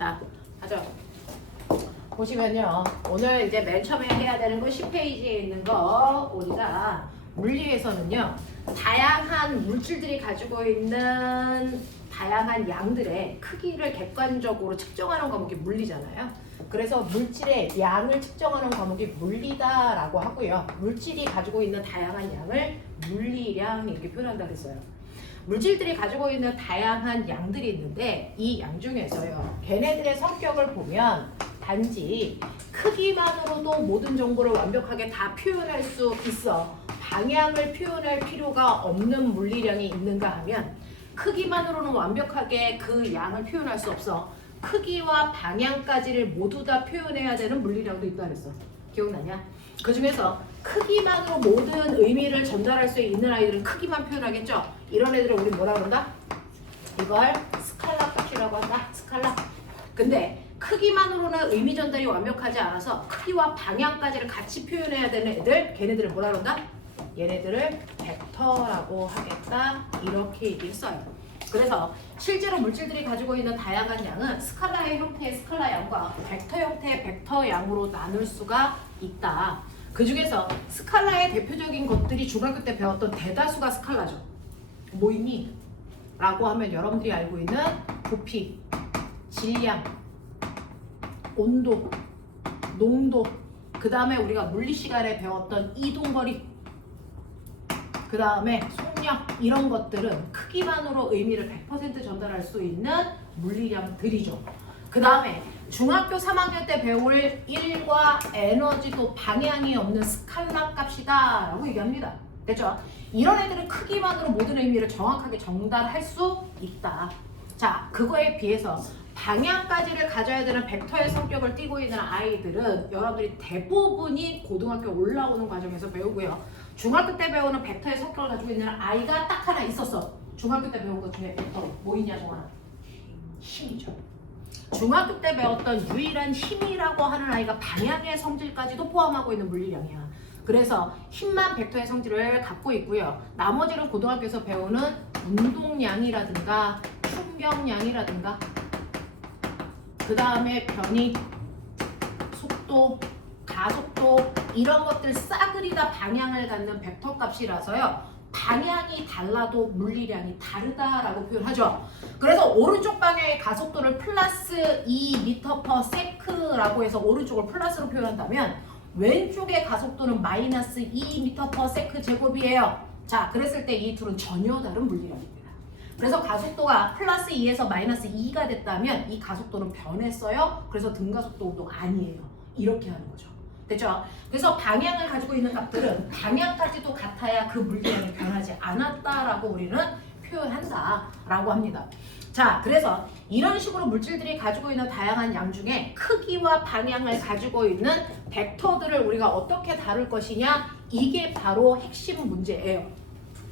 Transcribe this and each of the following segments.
자, 하죠. 보시면요. 오늘 이제 맨 처음에 해야 되는 거 10페이지에 있는 거 우리가 물리에서는요. 다양한 물질들이 가지고 있는 다양한 양들의 크기를 객관적으로 측정하는 과목이 물리잖아요. 그래서 물질의 양을 측정하는 과목이 물리다라고 하고요. 물질이 가지고 있는 다양한 양을 물리량 이렇게 표현한다 그랬어요. 물질들이 가지고 있는 다양한 양들이 있는데 이 양 중에서요. 걔네들의 성격을 보면 단지 크기만으로도 모든 정보를 완벽하게 다 표현할 수 있어. 방향을 표현할 필요가 없는 물리량이 있는가 하면 크기만으로는 완벽하게 그 양을 표현할 수 없어. 크기와 방향까지를 모두 다 표현해야 되는 물리량도 있다 그랬어. 기억나냐? 그 중에서 크기만으로 모든 의미를 전달할 수 있는 아이들은 크기만 표현하겠죠? 이런 애들을 우리 뭐라 그런다? 이걸 스칼라 값이라고 한다. 스칼라. 근데 크기만으로는 의미 전달이 완벽하지 않아서 크기와 방향까지를 같이 표현해야 되는 애들, 걔네들을 뭐라 그런다? 얘네들을 벡터라고 하겠다. 이렇게 얘기했어요. 그래서 실제로 물질들이 가지고 있는 다양한 양은 스칼라의 형태의 스칼라 양과 벡터 형태의 벡터 양으로 나눌 수가 있다. 그 중에서 스칼라의 대표적인 것들이 중학교 때 배웠던 대다수가 스칼라죠. 뭐 있니? 라고 하면 여러분들이 알고 있는 부피, 질량, 온도, 농도, 그 다음에 우리가 물리 시간에 배웠던 이동거리, 그 다음에 속력, 이런 것들은 크기만으로 의미를 100% 전달할 수 있는 물리량들이죠. 그 다음에 중학교 3학년 때 배울 1과 에너지도 방향이 없는 스칼라 값이다 라고 얘기합니다. 됐죠? 이런 애들은 크기만으로 모든 의미를 정확하게 전달할 수 있다. 자, 그거에 비해서 방향까지를 가져야 되는 벡터의 성격을 띠고 있는 아이들은 여러분들이 대부분이 고등학교 올라오는 과정에서 배우고요. 중학교 때 배우는 벡터의 성격을 가지고 있는 아이가 딱 하나 있었어. 중학교 때 배운 것 중에 벡터 뭐 있냐 정아? 힘이죠. 중학교 때 배웠던 유일한 힘이라고 하는 아이가 방향의 성질까지도 포함하고 있는 물리량이야. 그래서 힘만 벡터의 성질을 갖고 있고요. 나머지는 고등학교에서 배우는 운동량이라든가 충격량이라든가 그 다음에 변이, 속도, 가속도 이런 것들 싸그리 다 방향을 갖는 벡터 값이라서요. 방향이 달라도 물리량이 다르다라고 표현하죠. 그래서 오른쪽 방향의 가속도를 플러스 2m/s라고 해서 오른쪽을 플러스로 표현한다면 왼쪽의 가속도는 마이너스 2m/s 제곱이에요. 자, 그랬을 때 이 둘은 전혀 다른 물리량입니다. 그래서 가속도가 플러스 2에서 마이너스 2가 됐다면 이 가속도는 변했어요. 그래서 등가속도 운동 아니에요. 이렇게 하는 거죠. 됐죠? 그래서 방향을 가지고 있는 값들은 방향까지도 같아야 그 물리량이 변하지 않았다라고 우리는 표현한다라고 합니다. 자, 그래서 이런 식으로 물질들이 가지고 있는 다양한 양 중에 크기와 방향을 가지고 있는 벡터들을 우리가 어떻게 다룰 것이냐, 이게 바로 핵심 문제예요.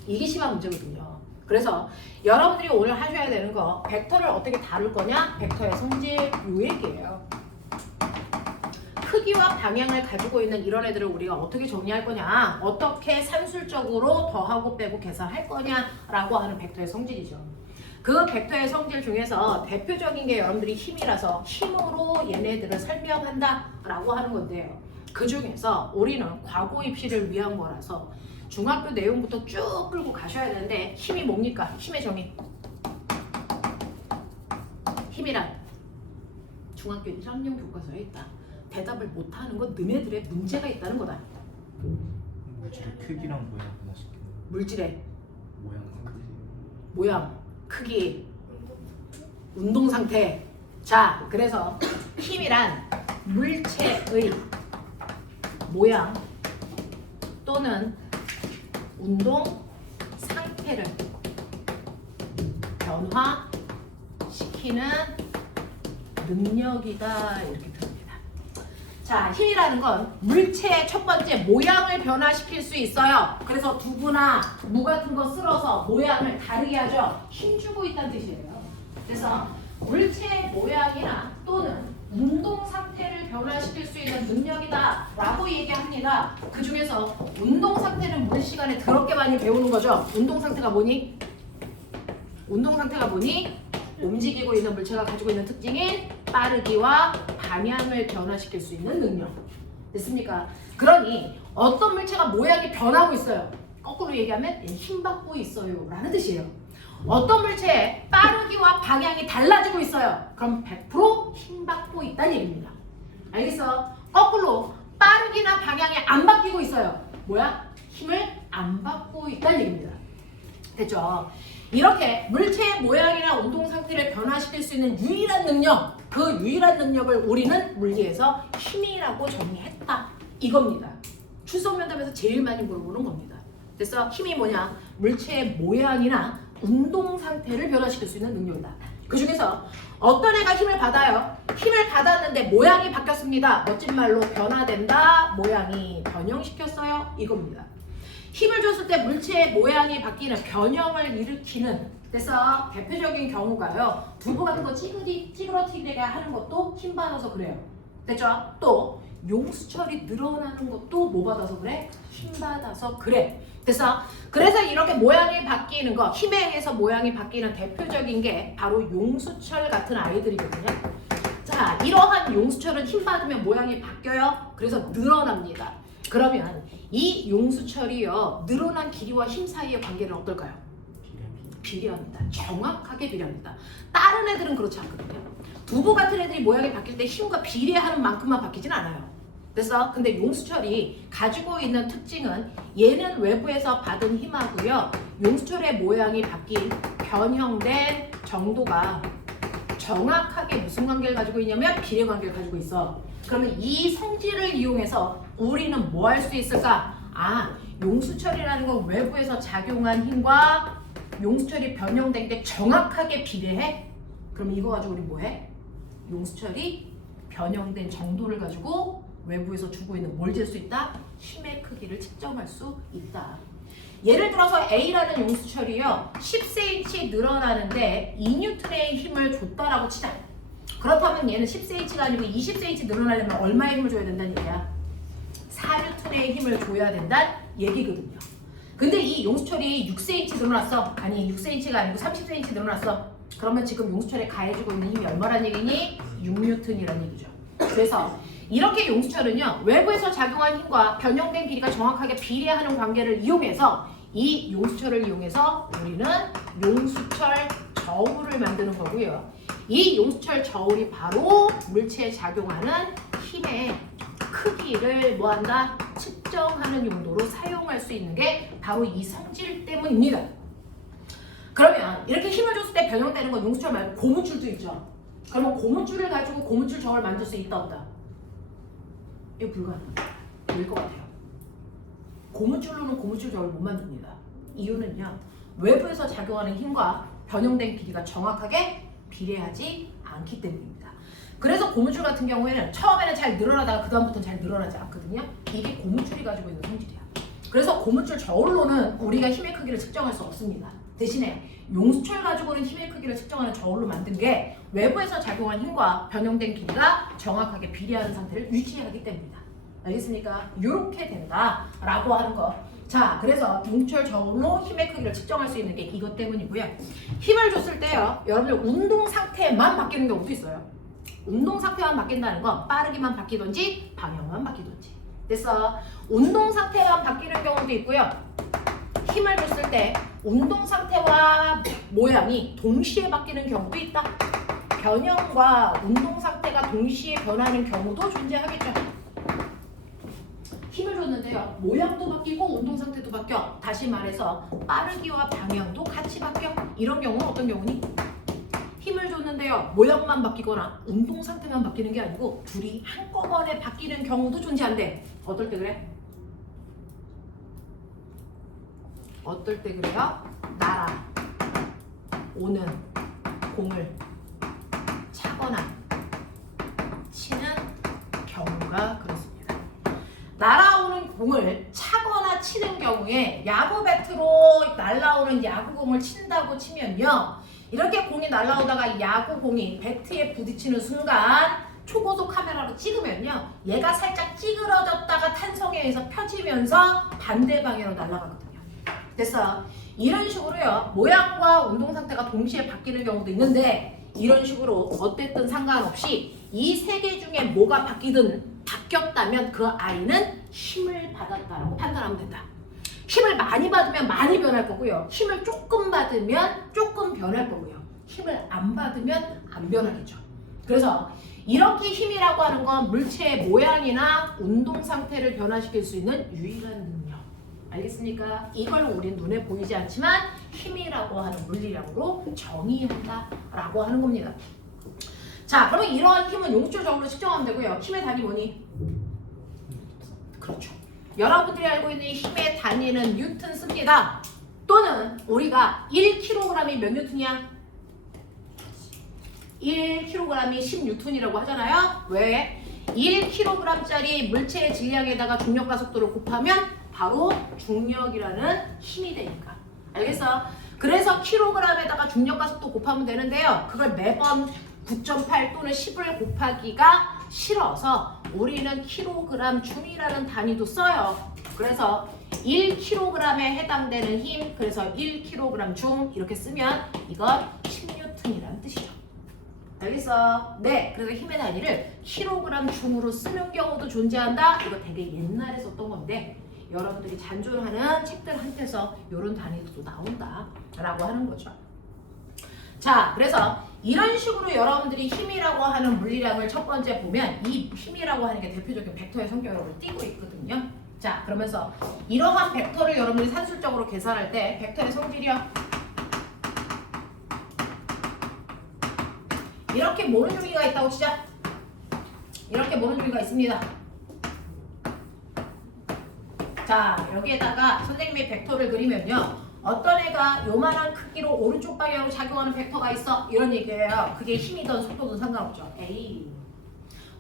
이게 심한 문제거든요. 그래서 여러분들이 오늘 하셔야 되는 거, 벡터를 어떻게 다룰 거냐, 벡터의 성질 요 얘기예요. 크기와 방향을 가지고 있는 이런 애들을 우리가 어떻게 정리할 거냐, 어떻게 산술적으로 더하고 빼고 계산할 거냐라고 하는 벡터의 성질이죠. 그 벡터의 성질 중에서 대표적인 게 여러분들이 힘이라서 힘으로 얘네들을 설명한다라고 하는 건데요. 그 중에서 우리는 과거 입시를 위한 거라서 중학교 내용부터 쭉 끌고 가셔야 되는데 힘이 뭡니까? 힘의 정의. 힘이란 중학교 1학년 교과서에 있다. 대답을 못하는 건 너네들의 문제가 있다는 거다. 물질의 크기랑 모양 하나씩. 물질의 모양 크기. 모양, 크기, 운동 상태. 자, 그래서 힘이란 물체의 모양 또는 운동 상태를 변화시키는 능력이다 이렇게 듭니다. 자, 힘이라는 건 물체의 첫 번째 모양을 변화시킬 수 있어요. 그래서 두부나 무 같은 거 쓸어서 모양을 다르게 하죠. 힘주고 있다는 뜻이에요. 그래서 물체의 모양이나 또는 운동 상태를 변화시킬 수 있는 능력이다 라고 얘기합니다. 그 중에서 운동 상태는 물리 시간에 더럽게 많이 배우는 거죠. 운동 상태가 뭐니? 운동 상태가 뭐니? 움직이고 있는 물체가 가지고 있는 특징인 빠르기와 방향을 변화시킬 수 있는 능력. 됐습니까? 그러니 어떤 물체가 모양이 변하고 있어요. 거꾸로 얘기하면 힘받고 있어요 라는 뜻이에요. 어떤 물체의 빠르기와 방향이 달라지고 있어요. 그럼 100% 힘받고 있다는 얘기입니다. 알겠어? 거꾸로 빠르기나 방향이 안 바뀌고 있어요. 뭐야? 힘을 안 받고 있다는 얘기입니다. 됐죠? 이렇게 물체의 모양이나 운동 상태를 변화시킬 수 있는 유일한 능력, 그 유일한 능력을 우리는 물리에서 힘이라고 정의했다. 이겁니다. 출석 면접에서 제일 많이 물어보는 겁니다. 그래서 힘이 뭐냐? 물체의 모양이나 운동 상태를 변화시킬 수 있는 능력이다. 그 중에서 어떤 애가 힘을 받아요? 힘을 받았는데 모양이 바뀌었습니다. 멋진 말로 변화된다. 모양이 변형시켰어요. 이겁니다. 힘을 줬을 때 물체의 모양이 바뀌는 변형을 일으키는, 그래서 대표적인 경우가요. 두부 같은 거 찌그러뜨리게 하는 것도 힘 받아서 그래요. 됐죠? 또 용수철이 늘어나는 것도 뭐 받아서 그래? 힘 받아서 그래. 그래서 이렇게 모양이 바뀌는 거, 힘에 의해서 모양이 바뀌는 대표적인 게 바로 용수철 같은 아이들이거든요. 자, 이러한 용수철은 힘 받으면 모양이 바뀌어요. 그래서 늘어납니다. 그러면 이 용수철이요, 늘어난 길이와 힘 사이의 관계는 어떨까요? 비례합니다. 정확하게 비례합니다. 다른 애들은 그렇지 않거든요. 두부 같은 애들이 모양이 바뀔 때 힘과 비례하는 만큼만 바뀌진 않아요. 그래서 근데 용수철이 가지고 있는 특징은 얘는 외부에서 받은 힘하고요, 용수철의 모양이 바뀐 변형된 정도가 정확하게 무슨 관계를 가지고 있냐면 비례 관계를 가지고 있어. 그러면 이 성질을 이용해서 우리는 뭐 할 수 있을까? 용수철이라는 건 외부에서 작용한 힘과 용수철이 변형된 게 정확하게 비례해? 그럼 이거 가지고 우리 뭐 해? 용수철이 변형된 정도를 가지고 외부에서 주고 있는 뭘 잴 수 있다? 힘의 크기를 측정할 수 있다. 예를 들어서 A라는 용수철이요, 10cm 늘어나는데 2N의 힘을 줬다라고 치자. 그렇다면 얘는 10cm가 아니고 20cm 늘어나려면 얼마의 힘을 줘야 된다는 얘기야? 4N의 힘을 줘야 된다는 얘기거든요. 근데 이 용수철이 6cm 늘어났어. 아니 6cm가 아니고 30cm 늘어났어. 그러면 지금 용수철에 가해지고 있는 힘이 얼마란 얘기니? 6N이란 얘기죠. 그래서 이렇게 용수철은요, 외부에서 작용한 힘과 변형된 길이가 정확하게 비례하는 관계를 이용해서 이 용수철을 이용해서 우리는 용수철 저울을 만드는 거고요. 이 용수철 저울이 바로 물체에 작용하는 힘의 크기를 뭐한다? 측정하는 용도로 사용할 수 있는 게 바로 이 성질 때문입니다. 그러면 이렇게 힘을 줬을 때 변형되는 건 용수철 말고 고무줄도 있죠. 그러면 고무줄을 가지고 고무줄 저울 만들 수 있다 없다? 이거 불가능합니다. 될 것 같아요. 고무줄로는 고무줄 저울 못 만듭니다. 이유는요, 외부에서 작용하는 힘과 변형된 길이가 정확하게 비례하지 않기 때문입니다. 그래서 고무줄 같은 경우에는 처음에는 잘 늘어나다가 그 다음부터는 잘 늘어나지 않거든요. 이게 고무줄이 가지고 있는 성질이야. 그래서 고무줄 저울로는 우리가 힘의 크기를 측정할 수 없습니다. 대신에 용수철 가지고는 힘의 크기를 측정하는 저울로 만든 게 외부에서 작용한 힘과 변형된 길이가 정확하게 비례하는 상태를 유지하기 때문이다. 알겠습니까? 이렇게 된다라고 하는 거. 자, 그래서 용수철 저울로 힘의 크기를 측정할 수 있는 게 이것 때문이고요. 힘을 줬을 때요, 여러분들 운동 상태만 바뀌는 경우도 있어요. 운동 상태만 바뀐다는 건 빠르기만 바뀌든지 방향만 바뀌든지. 그래서 운동 상태만 바뀌는 경우도 있고요. 힘을 줬을 때 운동 상태와 모양이 동시에 바뀌는 경우도 있다. 변형과 운동 상태가 동시에 변하는 경우도 존재하겠죠. 힘을 줬는데요, 모양도 바뀌고 운동 상태도 바뀌어. 다시 말해서 빠르기와 방향도 같이 바뀌어. 이런 경우는 어떤 경우니? 힘을 줬는데요, 모양만 바뀌거나 운동 상태만 바뀌는 게 아니고 둘이 한꺼번에 바뀌는 경우도 존재한대. 어떨 때 그래? 어떨 때 그래요? 날아오는 공을 차거나 치는 경우가 그렇습니다. 날아오는 공을 차거나 치는 경우에 야구 배트로 날아오는 야구공을 친다고 치면요, 이렇게 공이 날아오다가 야구공이 배트에 부딪히는 순간 초고속 카메라로 찍으면요, 얘가 살짝 찌그러졌다가 탄성에 의해서 펴지면서 반대 방향으로 날아가거든요. 그래서 이런 식으로요, 모양과 운동 상태가 동시에 바뀌는 경우도 있는데 이런 식으로 어쨌든 상관없이 이 세 개 중에 뭐가 바뀌었다면 그 아이는 힘을 받았다라고 판단하면 된다. 힘을 많이 받으면 많이 변할 거고요. 힘을 조금 받으면 조금 변할 거고요. 힘을 안 받으면 안 변하겠죠. 그래서 이렇게 힘이라고 하는 건 물체의 모양이나 운동 상태를 변화시킬 수 있는 유일한 능력. 알겠습니까? 이걸 우린 눈에 보이지 않지만 힘이라고 하는 물리량으로 정의한다라고 하는 겁니다. 자, 그러면 이러한 힘은 용수적으로 측정하면 되고요. 힘의 단위 뭐니? 그렇죠. 여러분들이 알고 있는 힘의 단위는 뉴턴 씁니다. 또는 우리가 1kg이 몇 뉴턴이야? 1kg이 10뉴턴이라고 하잖아요. 왜? 1kg짜리 물체의 질량에다가 중력과 속도를 곱하면 바로 중력이라는 힘이 되니까. 알겠어? 그래서 kg에다가 중력과 속도 곱하면 되는데요. 그걸 매번 9.8 또는 10을 곱하기가 싫어서 우리는 kg 중이라는 단위도 써요. 그래서 1kg에 해당되는 힘, 그래서 1kg 중 이렇게 쓰면 이건 10뉴턴이라는 뜻이죠. 알겠어? 네, 그래서 힘의 단위를 kg 중으로 쓰는 경우도 존재한다. 이거 되게 옛날에 썼던 건데 여러분들이 잔존하는 책들 한테서 이런 단위도 나온다 라고 하는 거죠. 자, 그래서 이런 식으로 여러분들이 힘이라고 하는 물리량을 첫 번째 보면 이 힘이라고 하는 게 대표적인 벡터의 성격으로 띄고 있거든요. 자, 그러면서 이러한 벡터를 여러분들이 산술적으로 계산할 때 벡터의 성질이요. 이렇게 모노조기가 있다고 치자. 이렇게 모노조기가 있습니다. 자, 여기에다가 선생님이 벡터를 그리면요. 어떤 애가 요만한 크기로 오른쪽 방향으로 작용하는 벡터가 있어. 이런 얘기예요. 그게 힘이든 속도든 상관없죠. A.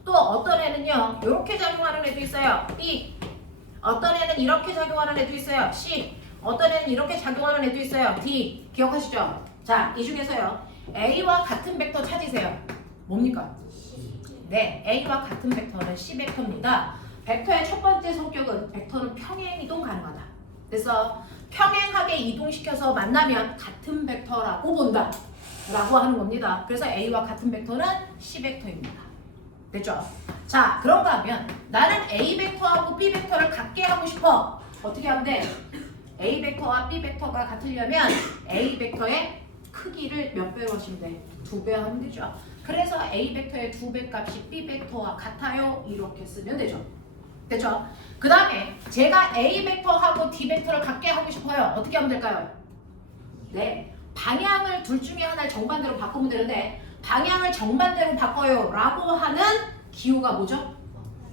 또 어떤 애는요. 이렇게 작용하는 애도 있어요. B. 어떤 애는 이렇게 작용하는 애도 있어요. C. 어떤 애는 이렇게 작용하는 애도 있어요. D. 기억하시죠? 자, 이 중에서요. A와 같은 벡터 찾으세요. 뭡니까? 네, A와 같은 벡터는 C 벡터입니다. 벡터의 첫 번째 성격은 벡터는 평행 이동 가능하다. 그래서 평행하게 이동시켜서 만나면 같은 벡터라고 본다 라고 하는 겁니다. 그래서 A와 같은 벡터는 C 벡터입니다. 됐죠? 자, 그런가 하면 나는 A 벡터하고 B 벡터를 같게 하고 싶어. 어떻게 하면 돼? A 벡터와 B 벡터가 같으려면 A 벡터의 크기를 몇 배로 하시면 돼? 2배 하면 되죠. 그래서 A 벡터의 2배 값이 B 벡터와 같아요. 이렇게 쓰면 되죠. 됐죠? 그 다음에 제가 A 벡터하고 D 벡터를 같게 하고 싶어요. 어떻게 하면 될까요? 네, 방향을 둘 중에 하나를 정반대로 바꾸면 되는데 방향을 정반대로 바꿔요 라고 하는 기호가 뭐죠?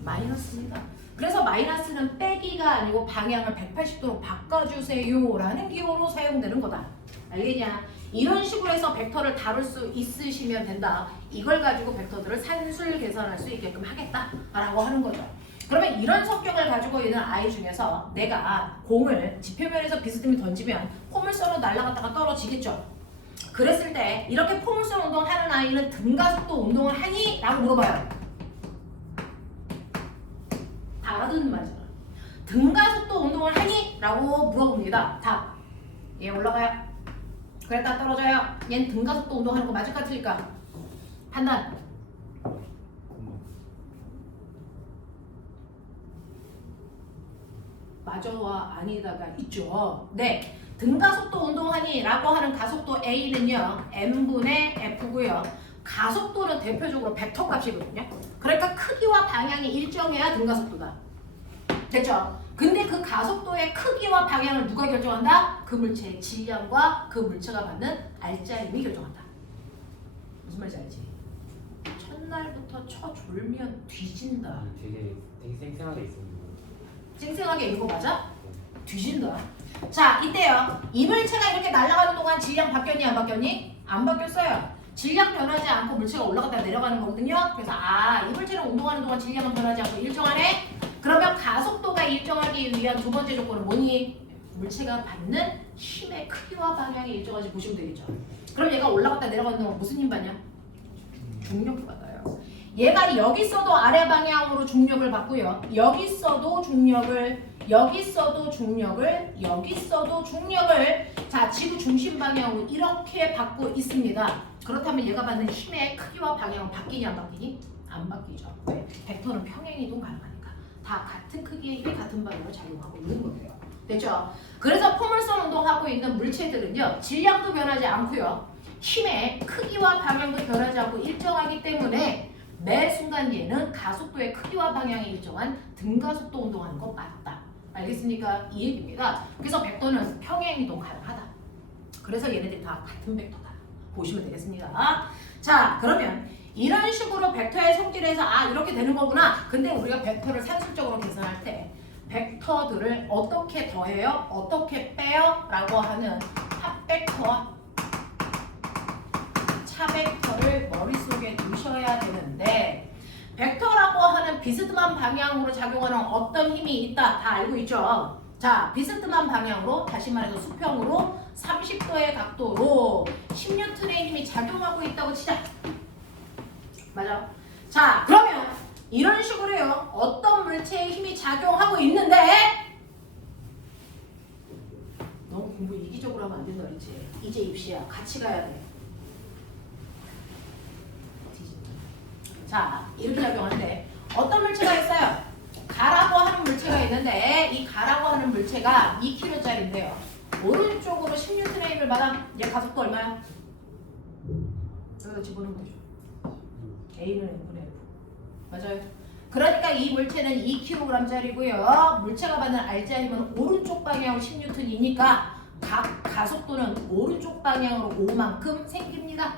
마이너스입니다. 그래서 마이너스는 빼기가 아니고 방향을 180도로 바꿔주세요 라는 기호로 사용되는 거다. 알겠냐? 이런 식으로 해서 벡터를 다룰 수 있으시면 된다. 이걸 가지고 벡터들을 산술 계산할 수 있게끔 하겠다라고 하는 거죠. 그러면 이런 성격을 가지고 있는 아이 중에서 내가 공을 지표면에서 비스듬히 던지면 포물선으로 날아갔다가 떨어지겠죠. 그랬을 때 이렇게 포물선 운동을 하는 아이는 등가속도 운동을 하니? 라고 물어봐요. 다 알아듣는 말이잖아. 등가속도 운동을 하니? 라고 물어봅니다. 답. 얘 올라가요. 그랬다 떨어져요. 얘는 등가속도 운동하는 거 맞을까 틀릴까? 판단. 맞아와 아니다가 있죠. 네, 등가속도 운동하니 라고 하는 가속도 A는요 M분의 F고요. 가속도는 대표적으로 벡터 값이거든요. 그러니까 크기와 방향이 일정해야 등가속도다. 됐죠? 근데 그 가속도의 크기와 방향을 누가 결정한다? 그 물체의 질량과 그 물체가 받는 알짜림이 결정한다. 무슨 말인지 알지? 첫날부터 쳐졸면 뒤진다. 되게 생생하게 있습니다. 쌩쌩하게 읽어 맞아? 뒤진다. 자, 이때요. 이 물체가 이렇게 날아가는 동안 질량 바뀌었니 안 바뀌었니? 안 바뀌었어요. 질량 변하지 않고 물체가 올라갔다 내려가는 거거든요. 그래서 이 물체는 운동하는 동안 질량은 변하지 않고 일정하네? 그러면 가속도가 일정하기 위한 두 번째 조건은 뭐니? 물체가 받는 힘의 크기와 방향이 일정하지 보시면 되겠죠. 그럼 얘가 올라갔다 내려가는 동안 무슨 힘 받냐? 중력을 받아요. 얘가 여기 있어도 아래 방향으로 중력을 받고요. 여기 있어도 중력을 여기 써도 중력을, 여기 써도 중력을 자 지구 중심 방향으로 이렇게 받고 있습니다. 그렇다면 얘가 받는 힘의 크기와 방향은 바뀌니 안 바뀌니? 안 바뀌죠. 왜? 벡터는 평행이동 가능하니까 다 같은 크기의 힘이 같은 방향으로 작용하고 있는 거예요. 됐죠? 그래서 포물선 운동하고 있는 물체들은요 질량도 변하지 않고요 힘의 크기와 방향도 변하지 않고 일정하기 때문에 매 순간 얘는 가속도의 크기와 방향이 일정한 등가속도 운동하는 거 맞다. 알겠습니까? 이 얘기입니다. 그래서 벡터는 평행이동 가능하다. 그래서 얘네들이 다 같은 벡터다. 보시면 되겠습니다. 자, 그러면 이런 식으로 벡터의 성질에서 아 이렇게 되는 거구나. 근데 우리가 벡터를 산술적으로 계산할 때 벡터들을 어떻게 더해요? 어떻게 빼요? 라고 하는 합벡터와 차벡터를 머릿속에 두셔야 되는데 벡터라고 하는 비스듬한 방향으로 작용하는 어떤 힘이 있다 다 알고 있죠. 자, 비스듬한 방향으로 다시 말해서 수평으로 30도의 각도로 10N의 힘이 작용하고 있다고 치자. 맞아. 자, 그러면 이런 식으로요 어떤 물체의 힘이 작용하고 있는데 너무 공부 이기적으로 하면 안 된다 그랬지. 이제 입시야. 같이 가야 돼. 자, 이렇게 작용하는데 어떤 물체가 있어요? 가라고 하는 물체가 있는데 이 가라고 하는 물체가 2kg짜리인데요. 오른쪽으로 10N의 힘을 받아. 얘 가속도 얼마야? 여기다 집어넣으면 되죠. A는 N분의 F. 맞아요. 그러니까 이 물체는 2kg짜리고요. 물체가 받는 R자 힘은 오른쪽 방향으로 10N이니까 각 가속도는 오른쪽 방향으로 5만큼 생깁니다.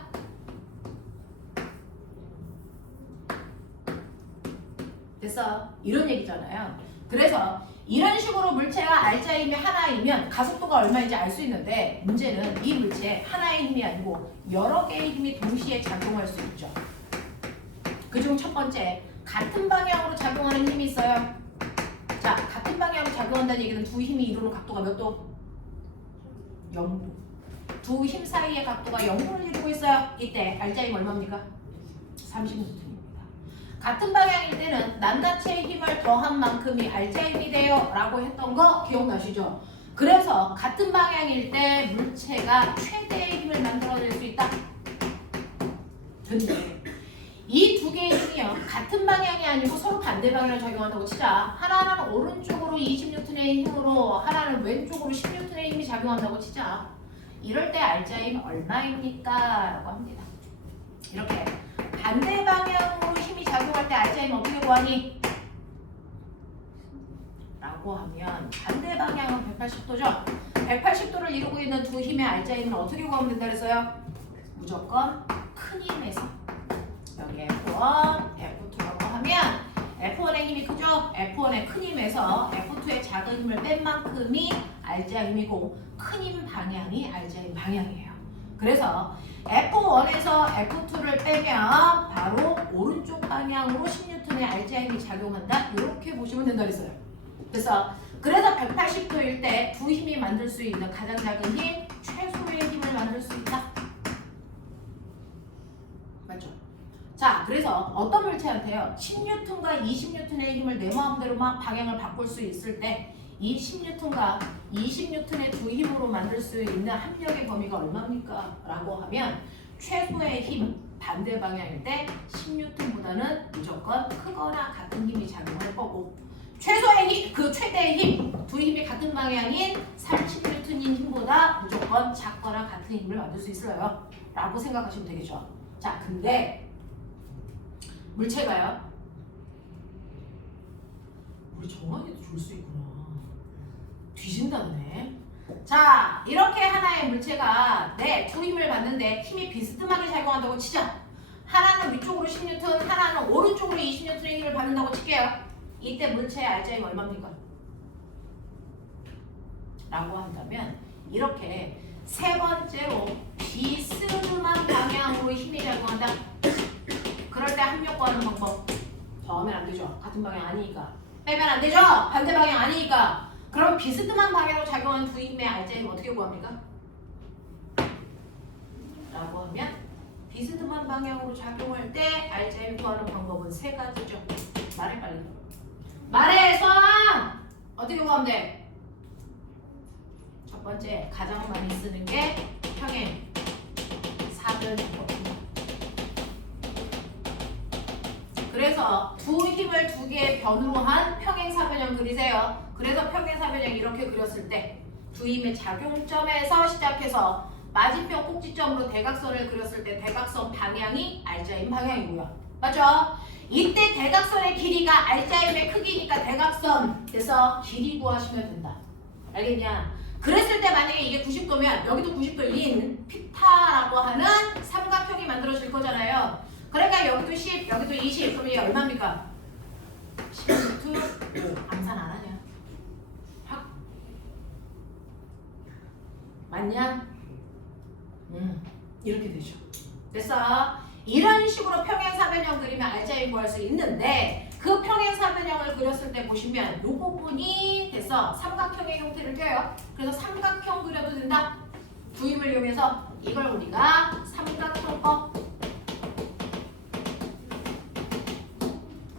됐어. 이런 얘기잖아요. 그래서 이런 식으로 물체가 R자 힘이 하나이면 가속도가 얼마인지 알 수 있는데 문제는 이 물체에 하나의 힘이 아니고 여러 개의 힘이 동시에 작용할 수 있죠. 그중 첫 번째, 같은 방향으로 작용하는 힘이 있어요. 자, 같은 방향으로 작용한다는 얘기는 두 힘이 이루는 각도가 몇 도? 0도. 두 힘 사이의 각도가 0도를 이루고 있어요. 이때 R자 힘 얼마입니까? 30N입니다. 같은 방향일 때는 낱낱이의 힘을 더한 만큼이 R자 힘이 돼요 라고 했던 거 기억나시죠? 그래서 같은 방향일 때 물체가 최대의 힘을 만들어낼 수 있다. 근데 이 두 개의 힘이요 같은 방향이 아니고 서로 반대 방향으로 작용한다고 치자. 하나는 오른쪽으로 20N의 힘으로 하나는 왼쪽으로 10N의 힘이 작용한다고 치자. 이럴 때 R자 힘 얼마입니까? 라고 합니다. 이렇게 반대 방향으로 힘이 작용할 때 R자 힘 어떻게 구하니? 라고 하면 반대 방향은 180도죠. 180도를 이루고 있는 두 힘의 R자 힘은 어떻게 구하면 된다 그랬어요? 무조건 큰 힘에서 여기 F1, F2라고 하면 F1의 힘이 크죠? F1의 큰 힘에서 F2의 작은 힘을 뺀 만큼이 R자 힘이고 큰 힘 방향이 R자 힘 방향이에요. 그래서 F1에서 F2를 빼면 바로 오른쪽 방향으로 10N의 R자 힘이 작용한다. 이렇게 보시면 된다 그랬어요. 그래서 180도일 때 두 힘이 만들 수 있는 가장 작은 힘, 최소의 힘을 만들 수 있다. 맞죠? 자, 그래서 어떤 물체한테요 10N과 20N의 힘을 내 마음대로 막 방향을 바꿀 수 있을 때 이 10N과 20N의 두 힘으로 만들 수 있는 합력의 범위가 얼마입니까? 라고 하면 최소의 힘 반대 방향일 때 10N보다는 무조건 크거나 같은 힘이 작용할 거고 최소의 힘, 그 최대의 힘, 두 힘이 같은 방향인 30N인 힘보다 무조건 작거나 같은 힘을 만들 수 있어요 라고 생각하시면 되겠죠. 자, 근데 물체가요 우리 정확히도 줄 수 있구나. 뒤진다네. 자, 이렇게 하나의 물체가 두 힘을 받는데 힘이 비스듬하게 작용한다고 치자. 하나는 위쪽으로 10N, 하나는 오른쪽으로 20N의 힘을 받는다고 칠게요. 이때 물체의 R자 힘 얼마입니까? 라고 한다면 이렇게 세 번째로 비스듬한 방향으로 힘이 작용한다. 그럴 때 합력 구하는 방법 더하면 안 되죠. 같은 방향 아니니까. 빼면 안 되죠. 반대 방향 아니니까. 그럼 비스듬한 방향으로 작용한 두 힘의 R자 힘 어떻게 구합니까? 라고 하면 비스듬한 방향으로 작용할 때 R자 힘 구하는 방법은 세 가지죠. 말해 빨리. 말해 선! 어떻게 구하면 돼? 첫 번째 가장 많이 쓰는 게 평행 사변형법입니다. 그래서 두 힘을 두 개의 변으로 한 평행사변형 그리세요. 그래서 평행사변형 이렇게 그렸을 때 두 힘의 작용점에서 시작해서 맞은편 꼭지점으로 대각선을 그렸을 때 대각선 방향이 알짜임 방향이고요. 맞죠? 이때 대각선의 길이가 알짜임의 크기니까 대각선에서 길이 구하시면 된다. 알겠냐? 그랬을 때 만약에 이게 90도면 여기도 90도인 피타라고 하는 삼각형이 만들어질 거잖아요. 그러니까 여기도 10, 여기도 20, 그럼 이게 얼마입니까? 10루트 5. 암산 안 하냐? 확. 맞냐? 이렇게 되죠. 됐어? 이런 식으로 평행사변형 그리면 알짜임 구할 수 있는데 그 평행사변형을 그렸을 때 보시면 이 부분이 됐어. 삼각형의 형태를 띄어요. 그래서 삼각형 그려도 된다. 두 힘을 이용해서 이걸 우리가 삼각형법.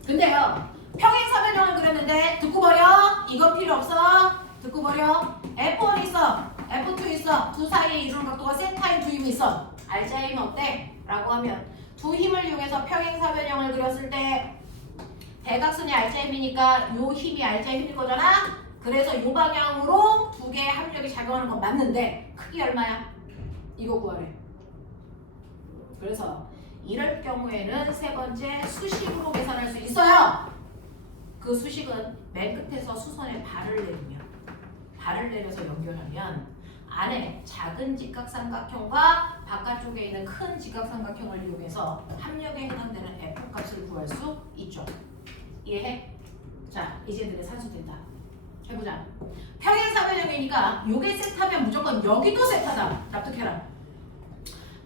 근데요, 평행사변형을 그렸는데 듣고 버려. 이건 필요 없어. 듣고 버려. F1 있어. F2 있어. 두 사이에 이루는 각도가 세타인 두 힘이 있어. 알짜임 어때? 라고 하면 두 힘을 이용해서 평행사변형을 그렸을 때 대각선이 알짜임이니까 요 힘이 알짜임일 거잖아? 그래서 요 방향으로 두 개의 합력이 작용하는 건 맞는데 크기 얼마야? 이거 구하래. 그래서 이럴 경우에는 세 번째 수식으로 계산할 수 있어요. 그 수식은 맨 끝에서 수선에 발을 내리면 발을 내려서 연결하면 안에 작은 직각삼각형과 바깥쪽에 있는 큰 직각삼각형을 이용해서 합력에 해당되는 F값을 구할 수 있죠. 이해해? 자, 이제 너네 산수된다. 해보자. 평행사변형이니까 요게 세타면 무조건 여기도 세타다. 납득해라.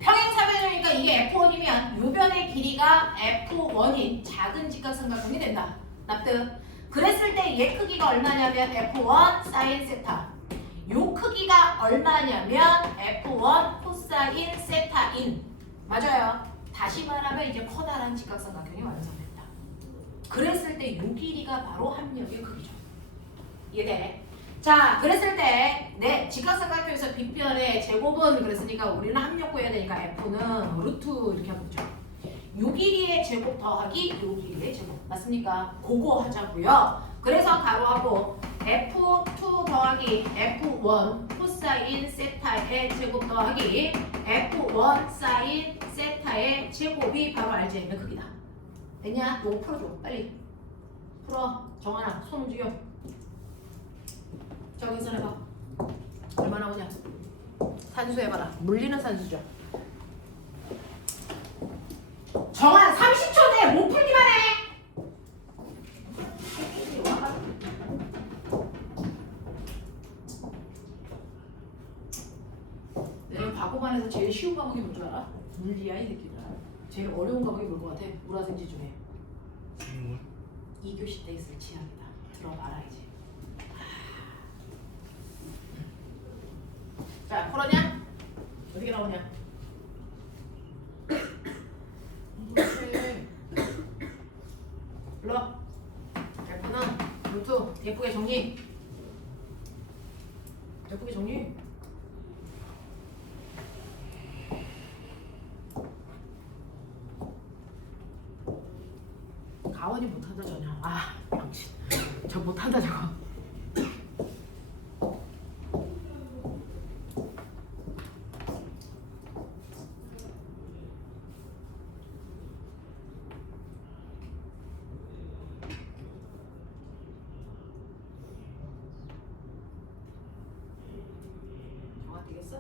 평행사변형이니까 이게 F1이면 요 변의 길이가 F1인 작은 직각삼각형이 된다. 납득? 그랬을 때 얘 크기가 얼마냐면 F1 사인 세타. 요 크기가 얼마냐면 F1 코사인 세타인. 맞아요. 다시 말하면 이제 커다란 직각삼각형이 완성된다. 그랬을 때 요 길이가 바로 합력의 크기죠. 이해돼? 자, 그랬을 때 네, 직각삼각형에서 빗변의 제곱은 그랬으니까 우리는 합력 구해야 되니까 F는 루트 이렇게 하면 되죠. 요 길이의 제곱 더하기 요 길이의 제곱. 맞습니까? 그거 하자고요. 그래서 가로하고 F2 더하기 F1 코사인 세타의 제곱 더하기 F1 사인 세타의 제곱이 바로 알제임의 크기다. 됐냐? 이거 풀어줘. 빨리 풀어. 정하나 손 움직여. 저기 계산해봐. 얼마 나오냐? 산수 해봐라. 물리는 산수죠. 정한 30초 내에 못 풀기만 해. 내가 과거반에서 제일 쉬운 과목이 뭔 줄 알아? 물리야 이 새끼들아. 제일 어려운 과목이 뭘 것 같아? 물화생지 중에. 2교시 때 있을 지향이다. 들어봐라 이제. 자, 풀었냐? 어떻게 나오냐? 그렇지. 불러. F는 루트. 예쁘게 정리. 예쁘게 정리. 가원이 못한다 전혀. 아, 당신. 저 못한다 저거. 되겠어?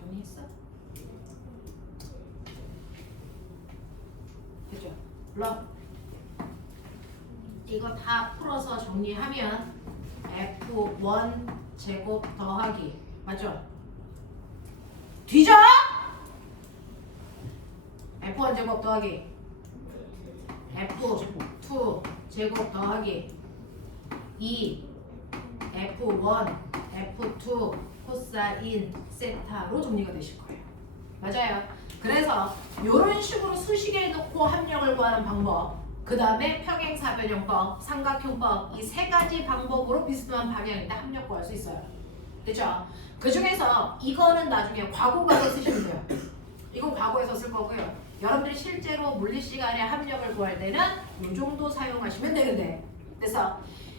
정리했어? 됐죠? 불러. 이거 다 풀어서 정리하면 F1 제곱 더하기 맞죠? 뒤져! F1 제곱 더하기 F2 제곱 더하기 2 F1 F2 코사인 세타로 정리가 되실 거예요. 맞아요. 그래서 이런 식으로 수식에 넣고 합력을 구하는 방법 그 다음에 평행사변형법, 삼각형법 이 세 가지 방법으로 비스듬한 방향인데 합력 구할 수 있어요. 됐죠? 그 중에서 이거는 나중에 과거가로 쓰시면 돼요. 이건 과거에서 쓸 거고요. 여러분들이 실제로 물리 시간에 합력을 구할 때는 이 정도 사용하시면 되는데, 그래서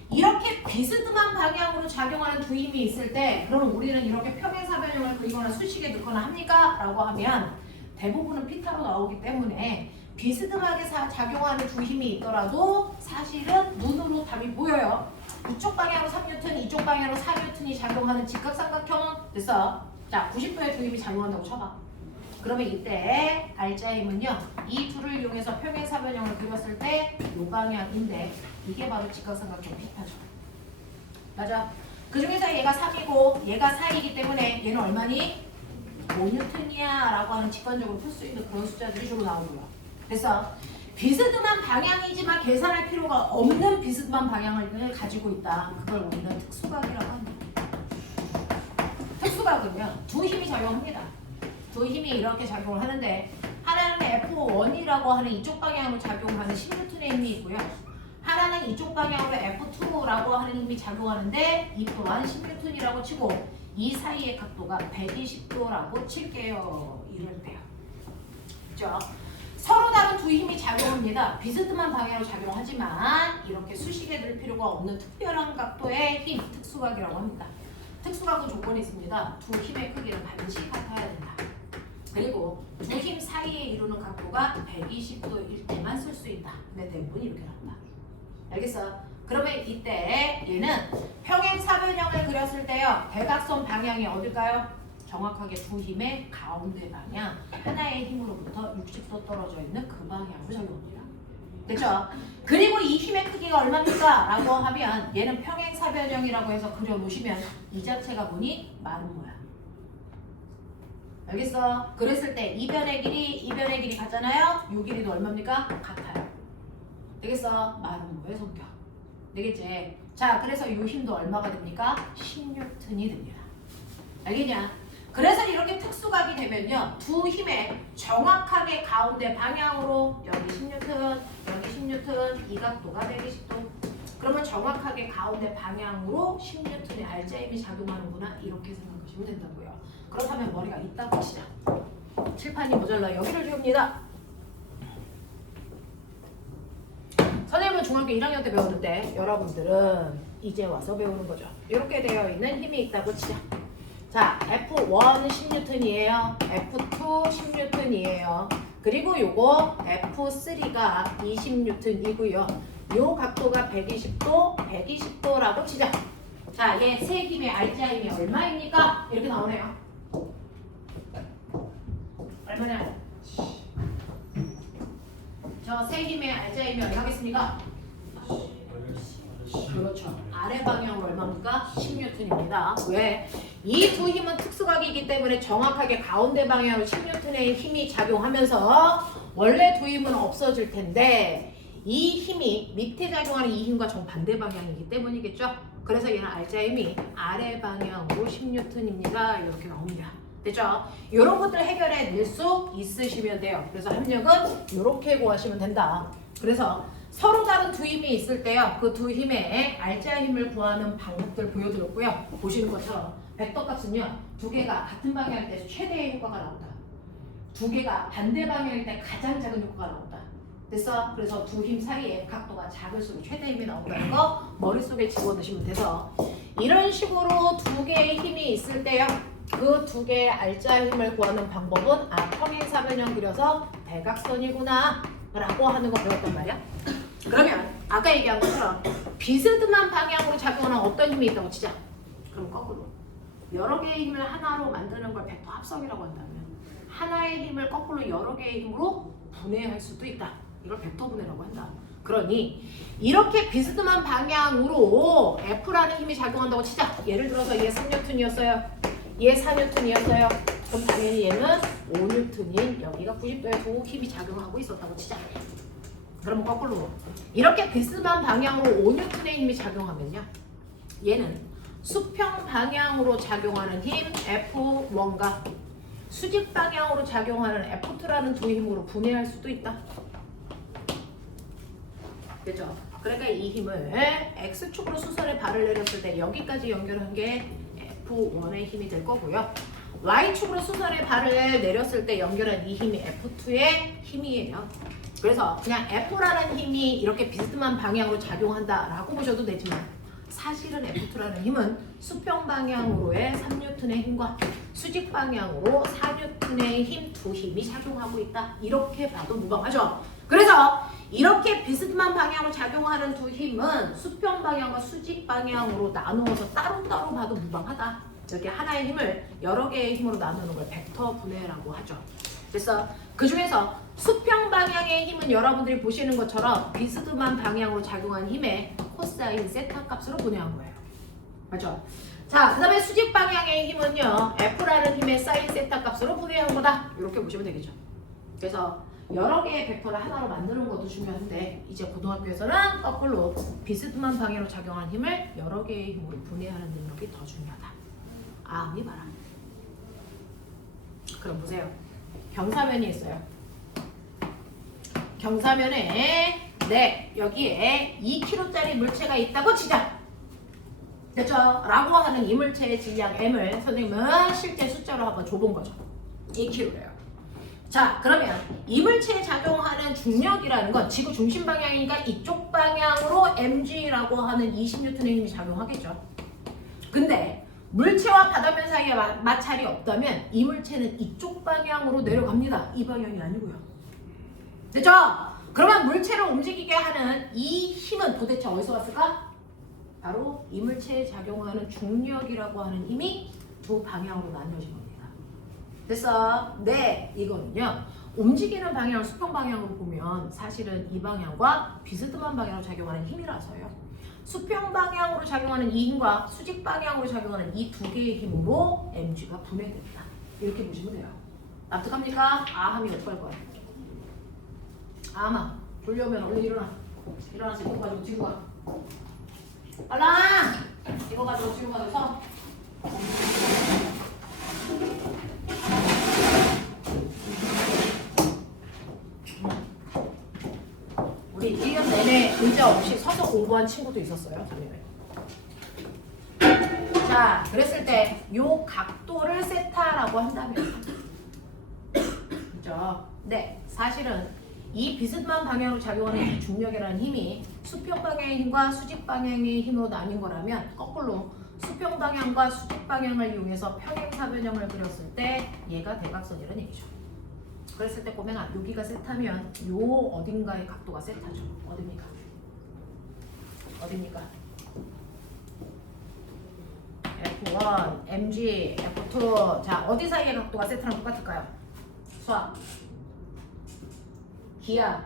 이렇게 비스듬한 방향으로 작용하는 두 힘이 있을 때 그러면 우리는 이렇게 평행사변형을 그리거나 수식에 넣거나 합니까? 라고 하면 대부분은 피타로 나오기 때문에 비스듬하게 작용하는 두 힘이 있더라도 사실은 눈으로 답이 보여요. 이쪽 방향으로 3N, 이쪽 방향으로 4N이 작용하는 직각삼각형. 그래서 자 90도의 두 힘이 작용한다고 쳐봐. 그러면 이때 알자의 힘은요. 이 둘을 이용해서 평행사변형을 그렸을 때 이 방향인데 이게 바로 직각삼각형 피타죠. 맞아. 그 중에서 얘가 3이고 얘가 4이기 때문에 얘는 얼마니? 5N이야 라고 하는 직관적으로 풀 수 있는 그런 숫자들이 주로 나오고요. 그래서 비스듬한 방향이지만 계산할 필요가 없는 비스듬한 방향을 가지고 있다. 그걸 우리는 특수각이라고 합니다. 특수각은요. 두 힘이 작용합니다. 두 힘이 이렇게 작용을 하는데 하나는 F1이라고 하는 이쪽 방향으로 작용하는 10N의 힘이 있고요. 하나는 이쪽 방향으로 F2라고 하는 힘이 작용하는데 이 또한 10N이라고 치고 이 사이의 각도가 120도라고 칠게요. 이럴 때요. 그렇죠? 서로 다른 두 힘이 작용합니다. 비스듬한 방향으로 작용하지만 이렇게 수식에 넣을 필요가 없는 특별한 각도의 힘, 특수각이라고 합니다. 특수각은 조건이 있습니다. 두 힘의 크기는 반드시 같아야 된다. 그리고 두 힘 사이에 이루는 각도가 120도일 때만 쓸 수 있다. 근데 대부분 이렇게 나온다. 알겠어? 그러면 이때 얘는 평행사변형을 그렸을 때요. 대각선 방향이 어딜까요? 정확하게 두 힘의 가운데 방향, 하나의 힘으로부터 60도 떨어져 있는 그 방향으로 작용합니다. 됐죠? 그리고 이 힘의 크기가 얼마입니까? 라고 하면 얘는 평행사변형이라고 해서 그려놓으시면 이 자체가 뭐니? 마른 모양. 알겠어? 그랬을 때 이 변의 길이 같잖아요? 이 길이도 얼마입니까? 같아요. 되겠어? 마른 모의 성격. 되겠지? 자, 그래서 이 힘도 얼마가 됩니까? 10N이 됩니다. 알겠냐? 그래서 이렇게 특수각이 되면요. 두 힘의 정확하게 가운데 방향으로 여기 10N, 여기 10N, 이 각도가 120도. 그러면 정확하게 가운데 방향으로 10N의 알자힘이 작용하는구나. 이렇게 생각하시면 된다고요. 그렇다면 머리가 있다고 치자. 칠판이 모자라 여기를 지웁니다. 선생님은 중학교 1학년 때 배웠는데 여러분들은 이제 와서 배우는 거죠. 이렇게 되어 있는 힘이 있다고 치자. 자, F1 10N이에요. F2 10N이에요. 그리고 요거 F3가 20N이고요. 요 각도가 120도, 120도라고 치자. 자, 얘 세 힘의 알자 힘이 얼마입니까? 이렇게 나오네요. 얼마냐? 저 세 힘의 알자 힘이 얼마겠습니까? 그렇죠. 아래 방향으로 얼마입니까? 10N입니다. 왜? 이 두 힘은 특수각이기 때문에 정확하게 가운데 방향으로 10N의 힘이 작용하면서 원래 두 힘은 없어질 텐데 이 힘이 밑에 작용하는 이 힘과 정반대 방향이기 때문이겠죠? 그래서 얘는 알자 힘이 아래 방향으로 10N입니다. 이렇게 나옵니다. 됐죠? 이런 것들 해결해 낼 수 있으시면 돼요. 그래서 합력은 이렇게 구하시면 된다. 그래서 서로 다른 두 힘이 있을 때요. 그 두 힘의 알자 힘을 구하는 방법들 보여드렸고요. 보시는 것처럼 벡터 값은요. 두 개가 같은 방향일 때 최대의 효과가 나온다. 두 개가 반대 방향일 때 가장 작은 효과가 나온다. 됐어? 그래서 두 힘 사이에 각도가 작을수록 최대 힘이 나온다는 거 머릿속에 집어넣으시면 돼서 이런 식으로 두 개의 힘이 있을 때요. 그 두 개의 알자 힘을 구하는 방법은 평행사변형 그려서 대각선이구나 라고 하는 거 배웠단 말이야. 그러면 아까 얘기한 것처럼 비스듬한 방향으로 작용하는 어떤 힘이 있다고 치자. 그럼 거꾸로 여러 개의 힘을 하나로 만드는 걸 벡터 합성이라고 한다면 하나의 힘을 거꾸로 여러 개의 힘으로 분해할 수도 있다. 이걸 벡터 분해라고 한다. 그러니 이렇게 비스듬한 방향으로 F라는 힘이 작용한다고 치자. 예를 들어서 얘 3N이었어요. 얘 4N이었어요. 그럼 당연히 얘는 5N인 여기가 90도에 두 힘이 작용하고 있었다고 치자. 그럼 거꾸로 이렇게 비스듬한 방향으로 5N의 힘이 작용하면요. 얘는 수평 방향으로 작용하는 힘 F1과 수직 방향으로 작용하는 F2라는 두 힘으로 분해할 수도 있다. 됐죠? 그러니까 이 힘을 X축으로 수선의 발을 내렸을 때 여기까지 연결한 게 F1의 힘이 될 거고요. Y축으로 수선의 발을 내렸을 때 연결한 이 힘이 F2의 힘이에요. 그래서 그냥 F라는 힘이 이렇게 비스듬한 방향으로 작용한다라고 보셔도 되지만 사실은 F2라는 힘은 수평 방향으로의 3N의 힘과 수직 방향으로 4N의 힘 두 힘이 작용하고 있다. 이렇게 봐도 무방하죠. 그래서 이렇게 비스듬한 방향으로 작용하는 두 힘은 수평 방향과 수직 방향으로 나누어서 따로따로 봐도 무방하다. 이렇게 하나의 힘을 여러 개의 힘으로 나누는 걸 벡터 분해라고 하죠. 그래서 그 중에서 수평 방향의 힘은 여러분들이 보시는 것처럼 비스듬한 방향으로 작용한 힘의 코사인 세타 값으로 분해한 거예요. 맞죠? 자, 그 다음에 수직 방향의 힘은요, F라는 힘의 사인 세타 값으로 분해한 거다. 이렇게 보시면 되겠죠. 그래서 여러 개의 벡터를 하나로 만드는 것도 중요한데 이제 고등학교에서는 거꾸로 비스듬한 방향으로 작용한 힘을 여러 개의 힘으로 분해하는 능력이 더 중요하다. 아음이 봐라. 그럼 보세요. 경사면이 있어요. 경사면에 여기에 2kg짜리 물체가 있다고 치자. 됐죠? 라고 하는 이 물체의 질량 M을 선생님은 실제 숫자로 한번 줘본 거죠. 2kg래요. 자, 그러면 이 물체에 작용하는 중력이라는 건 지구 중심 방향이니까 이쪽 방향으로 mg라고 하는 20N의 힘이 작용하겠죠. 근데 물체와 바다면 사이에 마찰이 없다면 이 물체는 이쪽 방향으로 내려갑니다. 이 방향이 아니고요. 됐죠? 그러면 물체를 움직이게 하는 이 힘은 도대체 어디서 왔을까? 바로 이 물체에 작용하는 중력이라고 하는 힘이 두 방향으로 나뉘어진 겁니다. 그래서 이거는요. 움직이는 방향을 수평 방향으로 보면 사실은 이 방향과 비스듬한 방향으로 작용하는 힘이라서요. 수평 방향으로 작용하는 이 힘과 수직 방향으로 작용하는 이 두 개의 힘으로 mg가 분해된다. 이렇게 보시면 돼요. 납득합니까? 아함이 어떨 거야? 아마 졸려면 얼른 일어나서 이거 가지고 뒤로 가. 빨라! 이거 가지고 뒤로 가서 우리 1년 내내 의자 없이 서서 공부한 친구도 있었어요. 작년에. 자, 그랬을 때 요 각도를 세타라고 한다면 그죠? 네, 사실은 이 비스듬한 방향으로 작용하는 이 중력이라는 힘이 수평 방향의 힘과 수직 방향의 힘으로 나뉜 거라면 거꾸로 수평 방향과 수직 방향을 이용해서 평행사변형을 그렸을 때 얘가 대각선이라는 얘기죠. 그랬을 때 보면 여기가 세타면 요 어딘가의 각도가 세타죠. 어딥니까? F1, MG, F2. 자, 어디 사이의 각도가 세타랑 똑같을까요? 수학. 기하.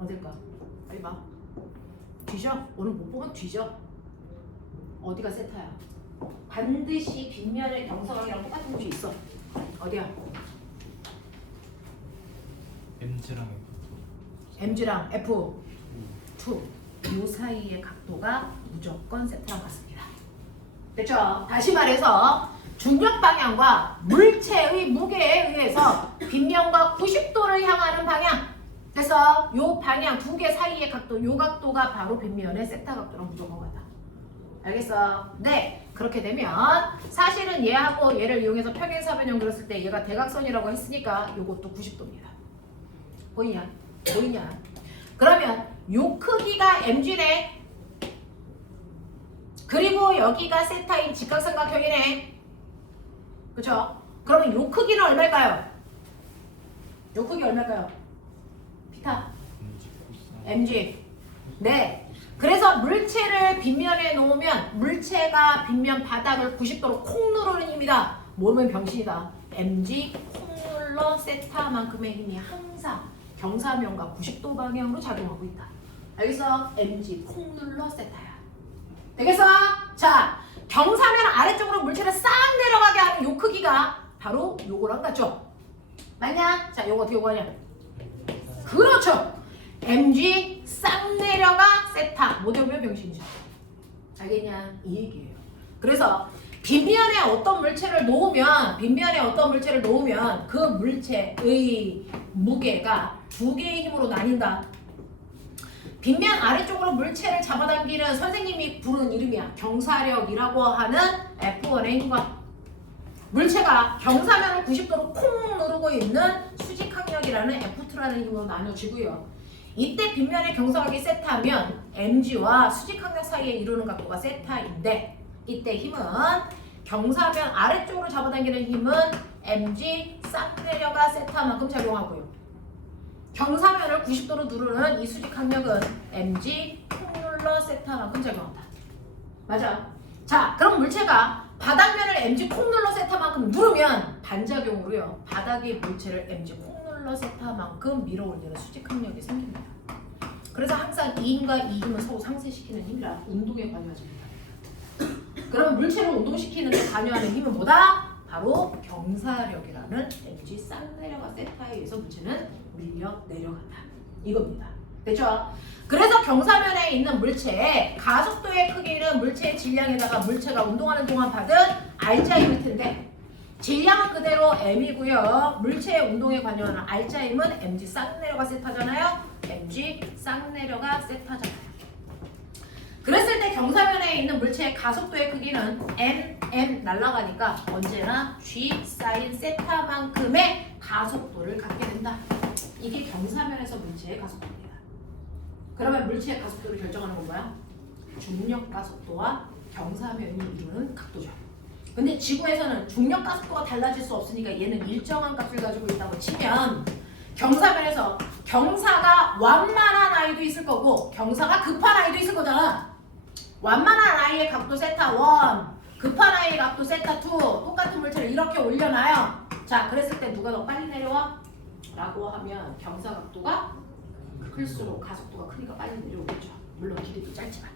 어딜까? 빨리 봐. 뒤져? 오늘 못 보면 뒤져. 어디가 세타야? 반드시 빗면의 경사각이랑 똑같은 곳이 있어. 어디야? MG랑 F2. 요 사이의 각도가 무조건 세타랑 같습니다. 됐죠? 다시 말해서 중력 방향과 물체의 무게에 의해서 빗면과 90도를 향하는 방향. 그래서 요 방향 두 개 사이의 각도, 요 각도가 바로 빗면의 세타 각도랑 무조건 같다. 알겠어? 네. 그렇게 되면 사실은 얘하고 얘를 이용해서 평행사변형 그렸을 때 얘가 대각선이라고 했으니까 요것도 90도입니다. 보이냐? 그러면 요 크기가 mg네. 그리고 여기가 세타인 직각삼각형이네. 그쵸? 그러면 요 크기는 얼마일까요? 요 크기 얼마일까요? 피타 mg. 네. 그래서 물체를 빗면에 놓으면 물체가 빗면 바닥을 90도로 콩 누르는 힘이다. 뭐면 병신이다. mg 콩 눌러 세타만큼의 힘이 항상 경사면과 90도 방향으로 작용하고 있다. 알겠어? mg 콩 눌러 세타야. 되겠어? 자, 경사면 아래쪽으로 물체를 싹 내려가게 하는 요 크기가 바로 요거랑 같죠? 맞냐? 자, 요거 어떻게 구하냐? 그렇죠. mg 싹 내려가 세타 못 외우면 병신이죠. 알겠냐? 이 얘기예요. 그래서 빗면에 어떤 물체를 놓으면 그 물체의 무게가 두 개의 힘으로 나뉜다. 빗면 아래쪽으로 물체를 잡아당기는 선생님이 부른 이름이야. 경사력이라고 하는 F1의 힘과 물체가 경사면을 90도로 콩 누르고 있는 수직항력이라는 F2라는 힘으로 나눠지고요. 이때 빗면의 경사각이 세타면 mg와 수직항력 사이에 이루는 각도가 세타인데 이때 힘은 경사면 아래쪽으로 잡아당기는 힘은 mg 쌍내려가 세타만큼 작용하고요. 경사면을 90도로 누르는 이 수직항력은 mg 콩눌러 세타만큼 작용한다. 맞아. 자, 그럼 물체가 바닥면을 mg 콩눌러 세타만큼 누르면 반작용으로요. 바닥의 물체를 mg 콩눌러 세타만큼 밀어 올리는 수직항력이 생깁니다. 그래서 항상 이 힘과 이 힘은 서로 상쇄시키는 힘이라 운동에 관여하지 못합니다. 그러면 물체를 운동시키는 데 관여하는 힘은 뭐다? 바로 경사력이라는 mg 쌍내려가 세타에 의해서 물체는 밀려 내려간다. 이겁니다. 됐죠? 그래서 경사면에 있는 물체의 가속도의 크기는 물체의 질량에다가 물체가 운동하는 동안 받은 R자임일 텐데 질량은 그대로 m이고요. 물체의 운동에 관여하는 R자임은 mg 쌍내려가 세타잖아요. mg 쌍내려가 세타잖아요. 그랬을 때 경사면에 있는 물체의 가속도의 크기는 m 날아가니까 언제나 g 사인 세타만큼의 가속도를 갖게 된다. 이게 경사면에서 물체의 가속도입니다. 그러면 물체의 가속도를 결정하는 건 뭐야? 중력 가속도와 경사면이 이루는 각도죠. 근데 지구에서는 중력 가속도가 달라질 수 없으니까 얘는 일정한 값을 가지고 있다고 치면 경사면에서 경사가 완만한 아이도 있을 거고 경사가 급한 아이도 있을 거잖아. 완만한 아이의 각도 세타 1, 급한 아이의 각도 세타 2 똑같은 물체를 이렇게 올려놔요. 자, 그랬을 때 누가 더 빨리 내려와? 라고 하면 경사 각도가 클수록 가속도가 크기가 빨리 내려오겠죠. 물론 길이도 짧지만.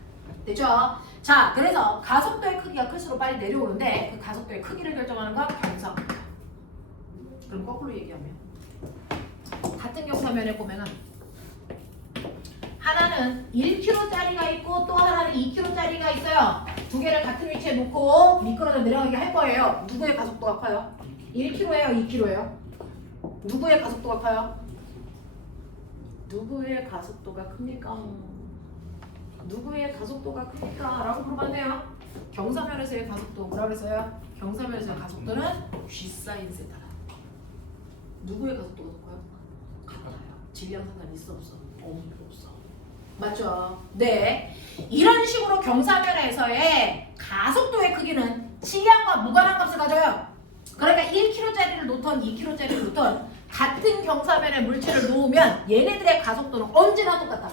됐죠? 자, 그래서 가속도의 크기가 클수록 빨리 내려오는데 그 가속도의 크기를 결정하는 건 경사 각도. 그럼 거꾸로 얘기하면 같은 경사면에 보면은 하나는 1kg짜리가 있고 또 하나는 2kg짜리가 있어요. 두 개를 같은 위치에 놓고 미끄러져 내려가게 할 거예요. 누구의 가속도가 커요? 1kg예요? 2kg예요? 누구의 가속도가 커요? 누구의 가속도가 큽니까? 누구의 가속도가 큽니까? 라고 물어봤네요. 경사면에서의 가속도 뭐라고 그랬어요? 경사면에서의 가속도는 G 사인 세타다. 누구의 가속도가 더 커요? 같아요. 질량 상관 있어 없어? 없어. 맞죠? 네. 이런 식으로 경사면에서의 가속도의 크기는 질량과 무관한 값을 가져요. 그러니까 1kg짜리를 놓던 2kg짜리를 놓던 같은 경사면에 물체를 놓으면 얘네들의 가속도는 언제나 똑같다.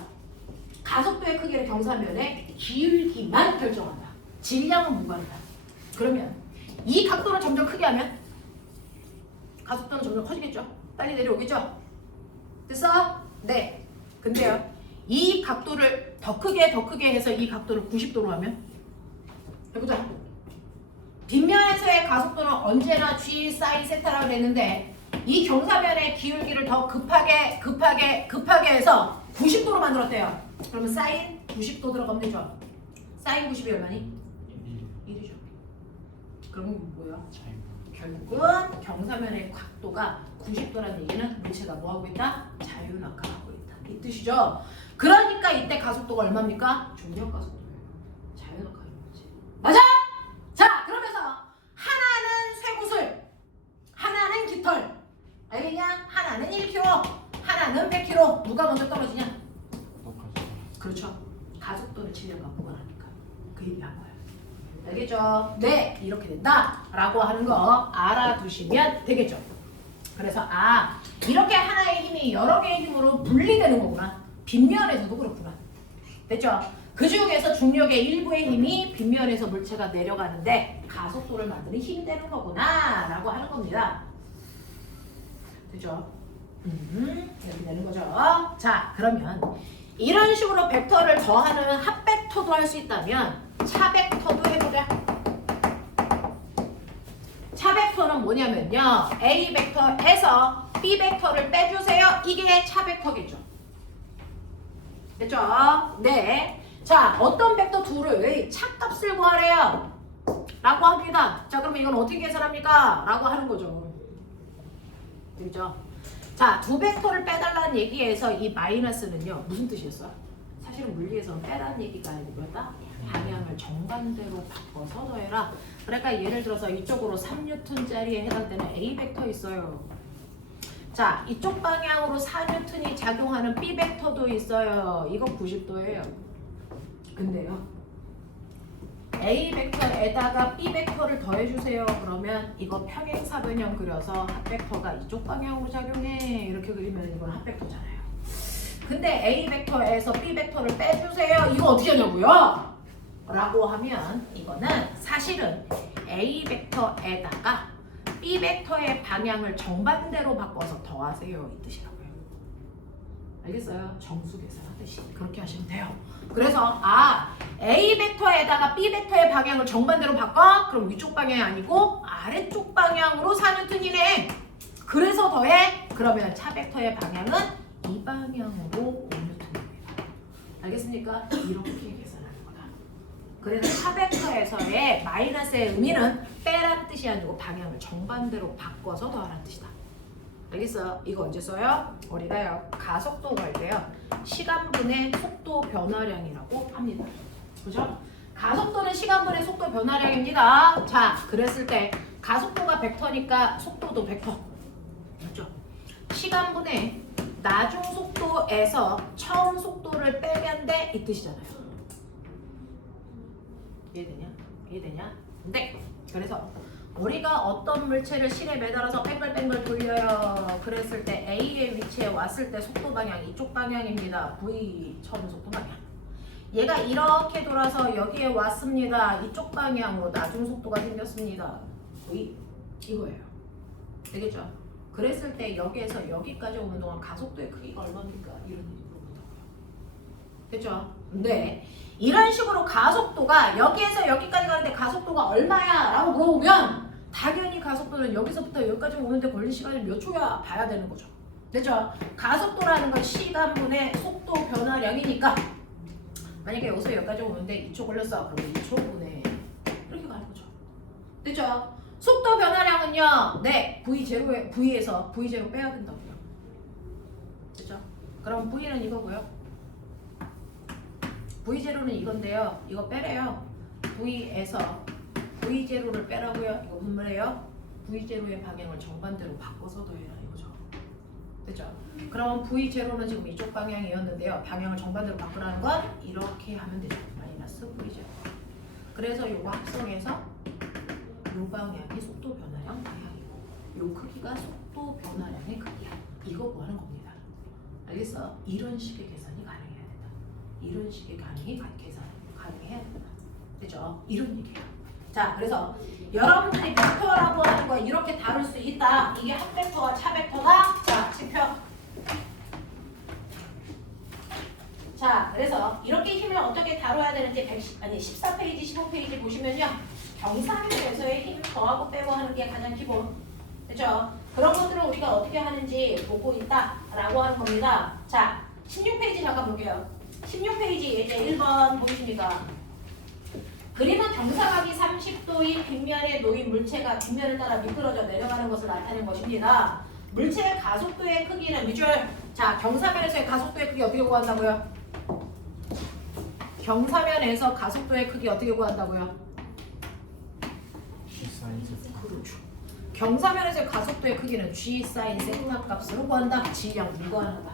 가속도의 크기를 경사면의 기울기만 결정한다. 질량은 무관하다. 그러면 이 각도를 점점 크게 하면 가속도는 점점 커지겠죠? 빨리 내려오겠죠? 됐어? 네. 근데요. 이 각도를 더 크게 해서 이 각도를 90도로 하면 해보자. 빗면에서의 가속도는 언제나 G 사인 세타라고 했는데 이 경사면의 기울기를 더 급하게 해서 90도로 만들었대요. 그러면 사인 90도 들어가면 되죠. 사인 90이 얼마니? 1이죠. 그러면 뭐야? 결국은 경사면의 각도가 90도라는 얘기는 물체가 뭐하고 있다? 자유낙하하고 있다. 이 뜻이죠. 그러니까 이때 가속도가 얼마입니까? 중력 가속도예요. 자유낙하인 거지. 맞아? 자, 그러면서 하나는 쇠구슬, 하나는 깃털. 알겠냐? 하나는 1kg, 하나는 100kg. 누가 먼저 떨어지냐? 그렇죠. 가속도는 질량과 무관하니까. 그 얘기한 거예요. 알겠죠? 네, 이렇게 된다 라고 하는 거 알아두시면 되겠죠. 그래서 이렇게 하나의 힘이 여러 개의 힘으로 분리되는 거구나. 빗면에서도 그렇구나. 됐죠? 그 중에서 중력의 일부의 힘이 빗면에서 물체가 내려가는데 가속도를 만드는 힘이 되는 거구나 라고 하는 겁니다. 됐죠? 이렇게 되는 거죠. 자, 그러면 이런 식으로 벡터를 더하는 합벡터도 할 수 있다면 차벡터도 해보자. 차벡터는 뭐냐면요. A 벡터에서 B 벡터를 빼주세요. 이게 차벡터겠죠. 됐죠? 네. 자, 어떤 벡터 둘의 차값을 구하래요. 라고 합니다. 자, 그러면 이건 어떻게 계산합니까? 라고 하는 거죠. 그죠? 자, 두 벡터를 빼달라는 얘기에서 이 마이너스는요, 무슨 뜻이었어? 사실은 물리에서는 빼라는 얘기가 아니고 뭐였다? 방향을 정반대로 바꿔서 더해라. 그러니까 예를 들어서 이쪽으로 3N짜리에 해당되는 A 벡터 있어요. 자, 이쪽 방향으로 4N이 작용하는 B 벡터도 있어요. 이거 90도예요. 근데요, A 벡터에다가 B 벡터를 더해주세요. 그러면 이거 평행사변형 그려서 합 벡터가 이쪽 방향으로 작용해. 이렇게 그리면 이건 합 벡터잖아요. 근데 A 벡터에서 B 벡터를 빼주세요. 이거 어떻게 하냐고요? 라고 하면 이거는 사실은 A 벡터에다가 B 벡터의 방향을 정반대로 바꿔서 더하세요. 이 뜻이라고요. 알겠어요? 정수 계산하듯이 그렇게 하시면 돼요. 그래서 A 벡터에다가 B 벡터의 방향을 정반대로 바꿔? 그럼 위쪽 방향이 아니고 아래쪽 방향으로 4N이네. 그래서 더해? 그러면 차 벡터의 방향은 이 방향으로 5N입니다. 알겠습니까? 이렇게 계산하는 거다. 그래서 차 벡터에서의 마이너스의 의미는 빼라는 뜻이 아니고 방향을 정반대로 바꿔서 더하라는 뜻이다. 알겠어요? 이거 언제 써요? 우리가요, 가속도 갈 때요, 시간분의 속도 변화량이라고 합니다. 그죠? 가속도는 시간분의 속도 변화량입니다. 자, 그랬을 때 가속도가 벡터니까 속도도 벡터. 맞죠? 시간분의 나중 속도에서 처음 속도를 빼면 돼. 이 뜻이잖아요. 이해되냐? 이해되냐? 네. 그래서 우리가 어떤 물체를 실에 매달아서 뱅글뱅글 돌려요. 그랬을 때 A의 위치에 왔을 때 속도 방향이 이쪽 방향입니다. V 처음 속도 방향. 얘가 이렇게 돌아서 여기에 왔습니다. 이쪽 방향으로 나중 속도가 생겼습니다. V 이거예요. 되겠죠? 그랬을 때 여기에서 여기까지 오는 동안 가속도의 크기가 얼마입니까? 이런 얘기 물어본다고요. 됐죠? 네. 이런 식으로 가속도가 여기에서 여기까지 가는데 가속도가 얼마야? 라고 물어보면 당연히 가속도는 여기서부터 여기까지 오는데 걸릴 시간이 몇 초야 봐야 되는 거죠. 됐죠? 가속도라는 건 시간분의 속도 변화량이니까 만약에 여기서 여기까지 오는데 2초 걸렸어. 그러면 2초분의 이렇게 가는 거죠. 됐죠? 속도 변화량은요, 네, V에서 V0 빼야 된다고요. 됐죠? 그럼 V는 이거고요. V0는 이건데요. 이거 빼래요. V에서 V0를 빼라고요. 이거 무슨 말이에요? V0의 방향을 정반대로 바꿔서 더해라 이거죠. 됐죠? 그럼 V0는 지금 이쪽 방향이었는데요. 방향을 정반대로 바꾸라는 건 이렇게 하면 되죠. 마이너스 V0. 그래서 요거 합성해서 요 방향이 속도 변화량 방향이고 요 크기가 속도 변화량의 크기야. 이거 구하는 겁니다. 알겠어? 이런 식의 계산이 가능해야 된다. 이런 식의 계산 가능해야 된다. 됐죠? 이런 얘기야. 자, 그래서 여러분들이 벡터라고 하는 거 이렇게 다룰 수 있다. 이게 합 벡터와 차 벡터다. 자, 지표. 자, 그래서 이렇게 힘을 어떻게 다뤄야 되는지 14페이지, 15페이지 보시면요. 경사면에서의 힘 더하고 빼고 하는 게 가장 기본. 그렇죠? 그런 것들을 우리가 어떻게 하는지 보고 있다라고 하는 겁니다. 자, 16페이지 잠깐 볼게요. 16페이지 이제 1번 보이십니까? 그림은 경사각이 30도인 빗면에 놓인 물체가 빗면을 따라 미끄러져 내려가는 것을 나타낸 것입니다. 물체의 가속도의 크기는 밑줄. 자, 경사면에서의 가속도의 크기 어떻게 구한다고요? 경사면에서 가속도의 크기 어떻게 구한다고요? 그렇죠. 경사면에서의 가속도의 크기는 G 사인 세타 값으로 구한다. G량 무관하다.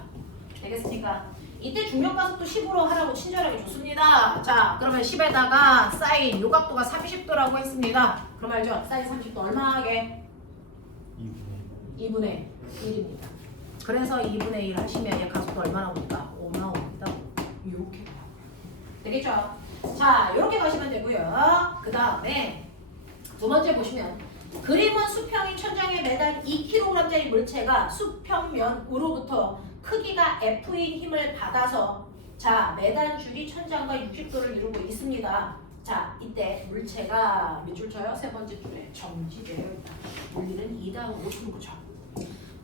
되겠습니까? 이때 중력가속도 10으로 하라고 친절하게 줬습니다. 자, 그러면 10에다가 사인 요각도가 30도라고 했습니다. 그럼 알죠? 사인 30도 얼마 하게? 2분의 1입니다. 그래서 2분의 1 하시면 얘 가속도 얼마 나옵니까? 5 나옵니다. 이렇게 되겠죠? 자, 이렇게 가시면 되고요. 그 다음에 두 번째 보시면 그림은 수평인 천장에 매단 2kg짜리 물체가 수평면으로부터 크기가 F인 힘을 받아서 자, 매단 줄이 천장과 60도를 이루고 있습니다. 자, 이때 물체가 몇 줄 쳐요? 세 번째 줄에 정지되어 있다. 물리는 2단 5중 구죠.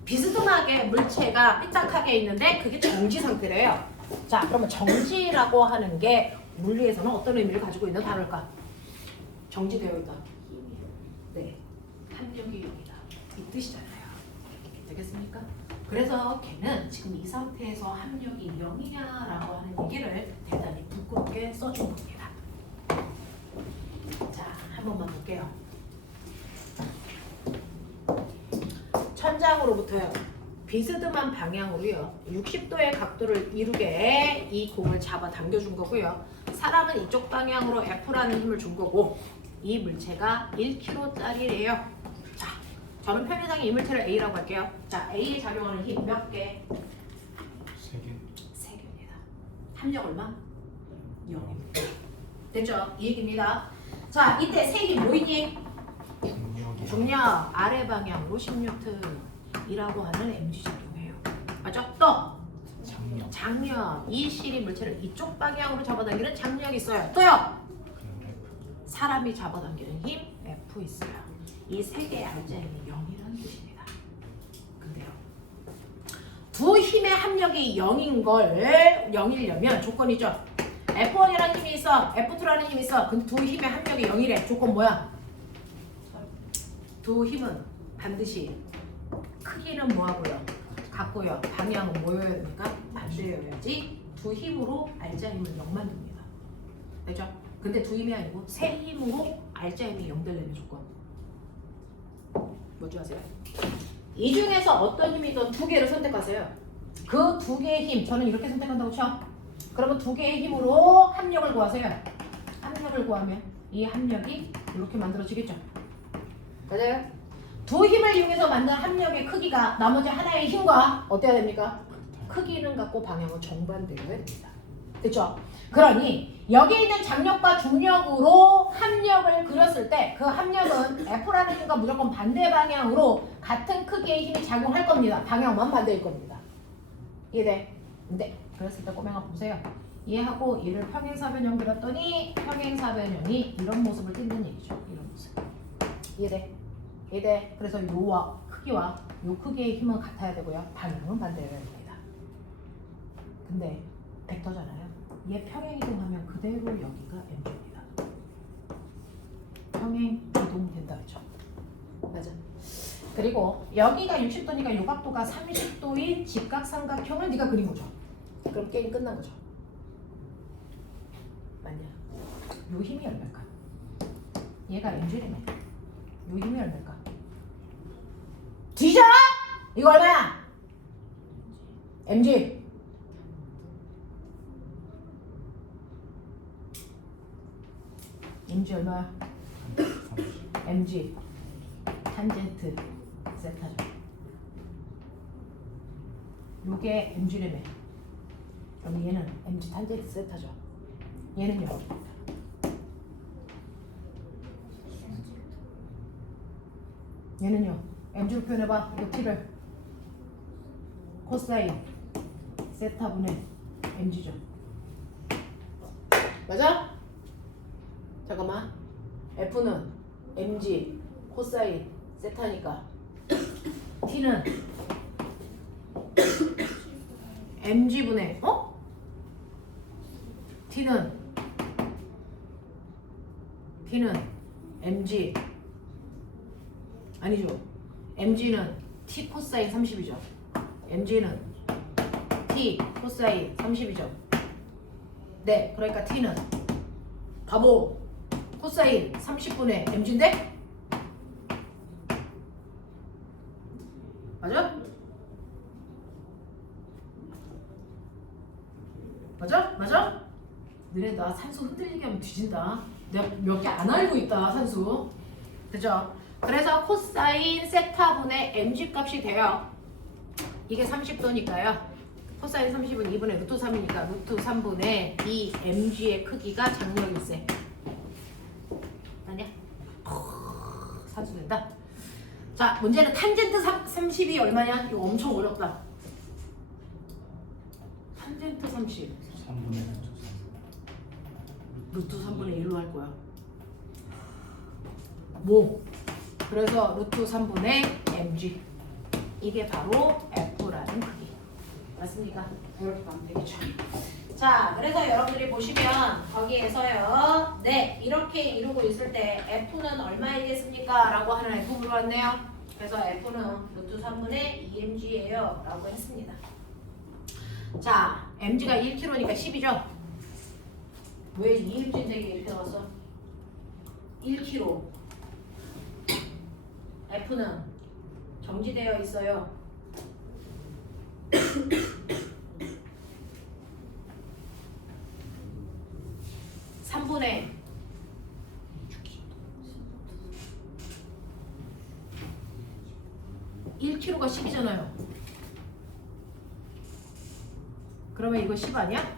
비스듬하게 물체가 삐딱하게 있는데 그게 정지 상태래요. 자, 그러면 정지라고 하는 게 물리에서는 어떤 의미를 가지고 있는 단어일까? 정지되어 있다. 네, 합력이 0이다. 이 뜻이잖아요. 되겠습니까? 그래서 걔는 지금 이 상태에서 합력이 0이냐라고 하는 얘기를 대단히 부끄럽게 써준 겁니다. 자, 한 번만 볼게요. 천장으로부터요. 비스듬한 방향으로요. 60도의 각도를 이루게 이 공을 잡아 당겨준 거고요. 사람은 이쪽 방향으로 F라는 힘을 준 거고 이 물체가 1kg짜리래요. 자, 저는 편의상의 이 물체를 A라고 할게요. 자, A에 작용하는 힘 몇 개? 3개. 3개입니다. 합력 얼마? 0입니다. 됐죠? 이 얘기입니다. 자, 이때 색이 뭐 있니? 중력이. 중력 아래 방향으로 10N이라고 하는 mg 작용해요. 맞죠? 또 장력. 장력. 이 실이 물체를 이쪽 방향으로 잡아당기는 장력이 있어요. 또요. 그냥 F. 사람이 잡아당기는 힘 F 있어요. 이 세 개의 알짜임이 0이라는 뜻입니다. 근데요. 두 힘의 합력이 0인 걸 0이려면 조건이죠. F1이라는 힘이 있어. F2라는 힘이 있어. 근데 두 힘의 합력이 0이래. 조건 뭐야? 두 힘은 반드시 크기는 뭐하고요? 같고요. 방향은 뭐여야 됩니까? 반대여야지 두 힘으로 알짜 힘을 0 만듭니다. 알죠? 근데 두 힘이 아니고 세 힘으로 알짜 힘이 0 되려면 조건 뭐지 아세요? 이 중에서 어떤 힘이든 두 개를 선택하세요. 그 두 개의 힘, 저는 이렇게 선택한다고 쳐. 그러면 두 개의 힘으로 합력을 구하세요. 합력을 구하면 이 합력이 이렇게 만들어지겠죠. 맞아요? 두 힘을 이용해서 만든 합력의 크기가 나머지 하나의 힘과 어때야 됩니까? 크기는 같고 방향은 정반대여야 됩니다. 됐죠? 그러니 여기 있는 장력과 중력으로 합력을 그렸을 때 그 합력은 F라는 힘과 무조건 반대 방향으로 같은 크기의 힘이 작용할 겁니다. 방향만 반대일 겁니다. 이해돼? 근데 그랬을 때 꼬맹아 보세요. 얘하고 얘를 평행사변형 그렸더니 평행사변형이 이런 모습을 띈다는 얘기죠. 이런 모습. 이해돼? 이해돼? 그래서 요와 크기와 요 크기의 힘은 같아야 되고요. 방향은 반대여야 됩니다. 근데 벡터잖아요. 얘 평행 이동하면 그대로 여기가 mg입니다. 평행 이동된다 그죠? 맞아. 그리고 여기가 60도니까 요 각도가 30도인 직각삼각형을 네가 그린 거죠. 그럼 게임 끝난 거죠. 맞냐? 요 힘이 얼마일까? 얘가 mg래네. 요 힘이 얼마일까? 뒤져! 이거 얼마야? mg. mg 얼마야? mg 탄젠트 세타죠. 요게 mg래매. 그럼 얘는 mg 탄젠트 세타죠. 얘는요? 얘는요? mg로 표현해봐. 이거 t를 코사인 세타분의 mg죠. 맞아? 잠깐만. F는 mg 코사인 세타니까 T는 mg분의 T는 mg 아니죠. mg는 T 코사인 30이죠. mg는 T 코사인 30이죠. 네, 그러니까 T는 바보 코사인 30분의 mg인데? 맞아? 맞아? 맞아? 너네 나 산수 흔들리게 하면 뒤진다. 내가 몇 개 안 알고 있다 산수. 그죠? 그래서 코사인 세타분의 mg 값이 돼요. 이게 30도니까요. 코사인 30은 2분의 루트 3이니까 루트 3분의 2 mg의 크기가 장력일세. 아니야? 산수된다. 자, 문제는 탄젠트 30이 얼마냐? 이거 엄청 어렵다. 탄젠트 30 3분의 루트 3분의 1로 할 거야. 뭐? 그래서 루트 3분의 mg. 이게 바로 F라는 크기. 맞습니까? 이렇게 가면 되겠죠. 자, 그래서 여러분들이 보시면 거기에서요. 네, 이렇게 이루고 있을 때 F는 얼마이겠습니까? 라고 하는 F 물어봤네요. 그래서 F는 루트 3분의 2mg예요. 라고 했습니다. 자, mg가 1kg니까 10이죠? 왜 2mg인데 이렇게 나왔어? 1kg. F는 정지되어 있어요. 3분의 1kg가 10이잖아요. 그러면 이거 10 아니야?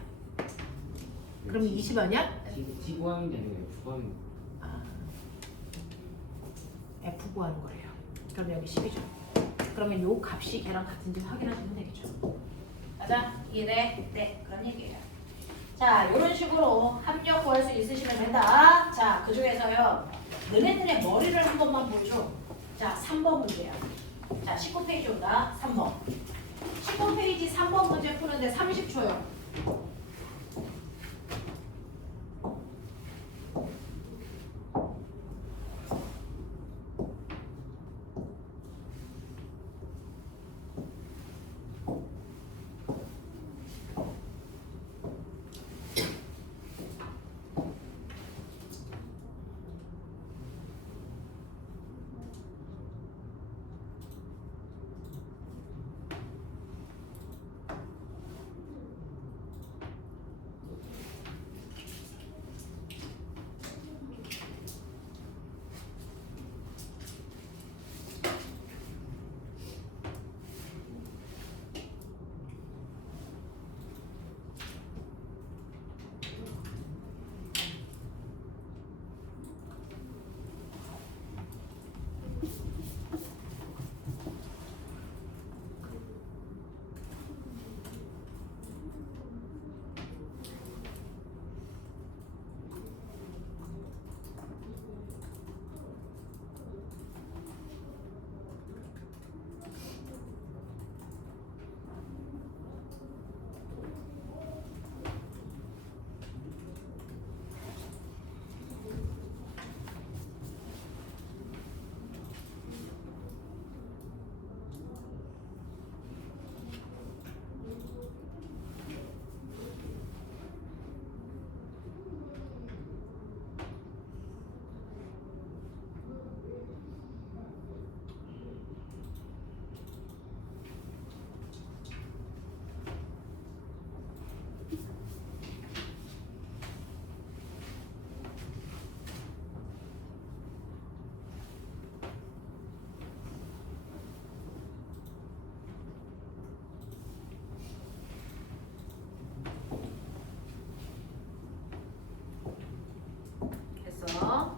그럼 20 아니야? T 구하는 게 아니라 F 구하는 아, F 구하는 거래요. 그럼 여기 10이죠. 그러면 요 값이 걔랑 같은지 확인하시면 되겠죠. 맞아? 이해돼? 네, 그런 얘기예요. 자, 이런 식으로 합력 구할 수 있으시면 된다. 자, 그 중에서요. 너네들의 머리를 한 번만 보여줘. 자, 3번 문제야. 자, 19페이지 온다. 3번. 19페이지 3번 문제 푸는데 30초요. 됐어.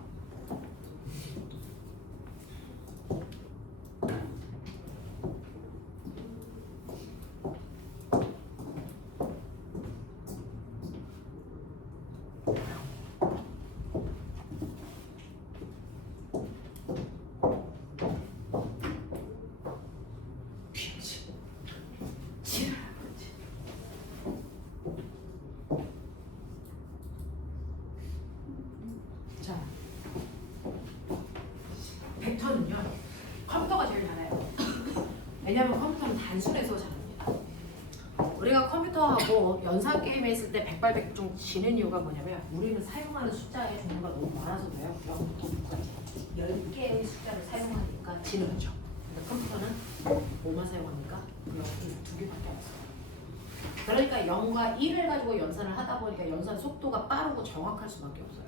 자, 벡터는요 컴퓨터가 제일 잘해요. 왜냐면 컴퓨터는 단순해서 잘합니다. 우리가 컴퓨터하고 연산 게임 했을 때 백발백중 지는 이유가 뭐냐면 우리는 사용하는 숫자의 종류가 너무 많아서 그래요. 0부터 9까지 10개의 숫자를 사용하니까 지는 거죠. 근데 컴퓨터는 뭐만 사용합니까? 0, 2개밖에 없어요. 그러니까 0과 1을 가지고 연산을 하다 보니까 연산 속도가 빠르고 정확할 수밖에 없어요.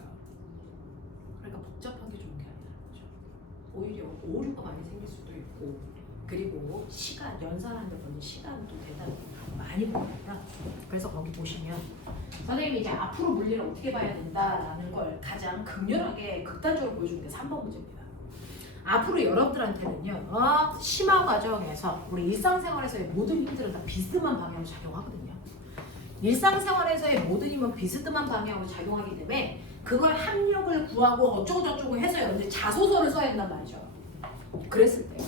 그러니까 복잡한 게 좋은 게 아니라는 거죠. 오히려 오류가 많이 생길 수도 있고, 그리고 시간, 연산하는데 걸린 시간도 대단히 많이 걸립니다. 그래서 거기 보시면 선생님이 이제 앞으로 물리를 어떻게 봐야 된다라는 걸 가장 극렬하게 극단적으로 보여주는 게 3번 문제입니다. 앞으로 여러분들한테는요, 심화 과정에서 우리 일상생활에서의 모든 힘들은 다 비스듬한 방향으로 작용하거든요. 일상생활에서의 모든 힘은 비스듬한 방향으로 작용하기 때문에 그걸 합력을 구하고 어쩌고저쩌고 해서 여러분들이 자소서를 써야 된단 말이죠. 그랬을 때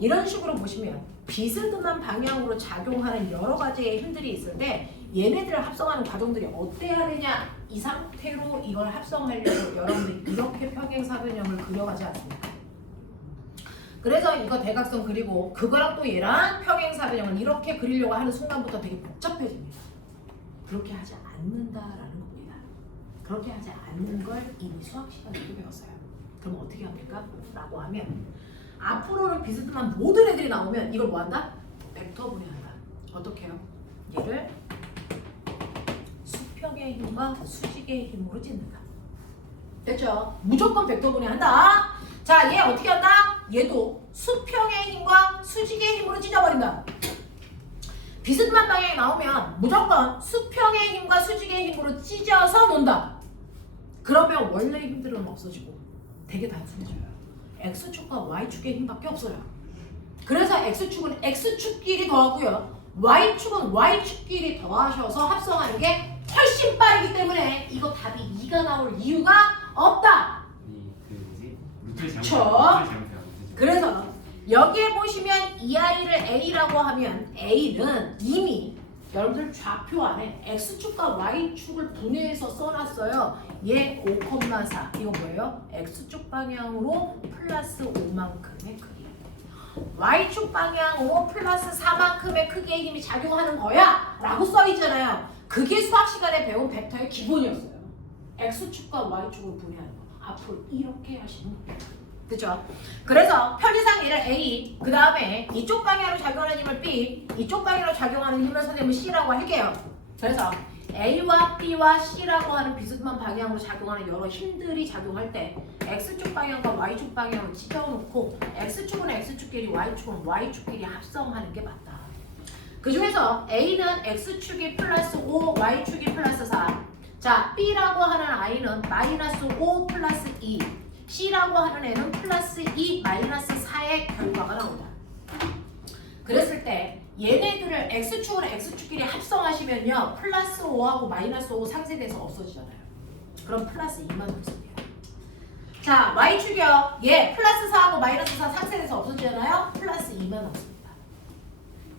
이런 식으로 보시면 비스듬한 방향으로 작용하는 여러 가지의 힘들이 있을 때 얘네들을 합성하는 과정들이 어때야 되냐? 이 상태로 이걸 합성하려고 여러분들 이렇게 평행사변형을 그려가지 않습니까? 그래서 이거 대각선 그리고 그거랑 또 얘랑 평행사변형을 이렇게 그리려고 하는 순간부터 되게 복잡해집니다. 그렇게 하지 않는다라는 겁니다. 그렇게 하지 않는 걸 이미 수학 시간에도 배웠어요. 그럼 어떻게 합니까? 라고 하면 앞으로는 비스듬한 모든 애들이 나오면 이걸 뭐 한다? 벡터 분해한다. 어떻게 해요? 얘를 수평의 힘과 수직의 힘으로 찢는다. 됐죠? 무조건 벡터 분해한다. 자, 얘 어떻게 한다? 얘도 수평의 힘과 수직의 힘으로 찢어버린다. 비스듬한 방향이 나오면 무조건 수평의 힘과 수직의 힘으로 찢어서 논다. 그러면 원래 힘들은 없어지고 되게 단순해져요. X축과 Y축의 힘밖에 없어요. 그래서 X축은 X축끼리 더하고요. Y축은 Y축끼리 더하셔서 합성하는 게 훨씬 빠르기 때문에 이거 답이 2가 나올 이유가 없다. 그 뭐지? 루트를 그쵸? 잘못해요. 그래서 여기에 보시면 이 아이를 A라고 하면 A는 이미 여러분들 좌표 안에 X축과 Y축을 분해해서 써놨어요. 얘 5,4 이거 뭐예요? X축 방향으로 플러스 5만큼의 크기, Y축 방향으로 플러스 4만큼의 크기의 힘이 작용하는 거야 라고 써있잖아요. 그게 수학 시간에 배운 벡터의 기본이었어요. X축과 Y축을 분해하는 거. 앞으로 이렇게 하시는 겁니다. 그죠? 그래서 편의상 얘를 A, 그 다음에 이쪽 방향으로 작용하는 힘을 B, 이쪽 방향으로 작용하는 힘을 선생님은 C라고 할게요. 그래서 A와 B와 C라고 하는 비스듬한 방향으로 작용하는 여러 힘들이 작용할 때 X축 방향과 Y축 방향을 찢어놓고 X축은 X축끼리 Y축은 Y축끼리 합성하는 게 맞다. 그 중에서 A는 X축이 플러스 5, Y축이 플러스 4. 자, B라고 하는 아이는 마이너스 5 플러스 2. C라고 하는 애는 플러스 2 마이너스 4의 결과가 나온다. 그랬을 때 얘네들을 X축으로 X축끼리 합성하시면요 플러스 5하고 마이너스 5 상쇄돼서 없어지잖아요. 그럼 플러스 2만 남습니다. 자, Y축이요. 얘 플러스 4하고 마이너스 4 상쇄돼서 없어지잖아요. 플러스 2만 남습니다.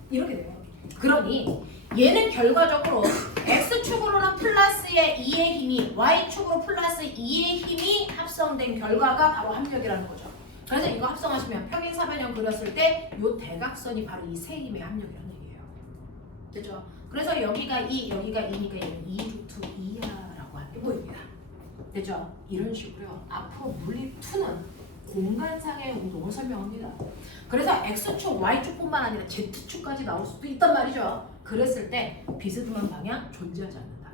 이렇게 돼요. 그러니 얘는 결과적으로 X축으로는 플러스의 2의 힘이 Y축으로 플러스 2의 힘이 합성된 결과가 바로 합력이라는 거죠. 그래서 이거 합성하시면 평행사변형 그렸을 때 이 대각선이 바로 이 세 힘의 합력이라는 얘기예요. 됐죠? 그래서 여기가 2, 여기가 2니까 얘는 2 루트 2야라고 하는 게 보입니다. 됐죠? 이런 식으로요. 앞으로 물리 2는 공간상의 운동을 설명합니다. 그래서 X축, Y축뿐만 아니라 Z축까지 나올 수도 있단 말이죠. 그랬을 때 비스듬한 방향 존재하지 않는다.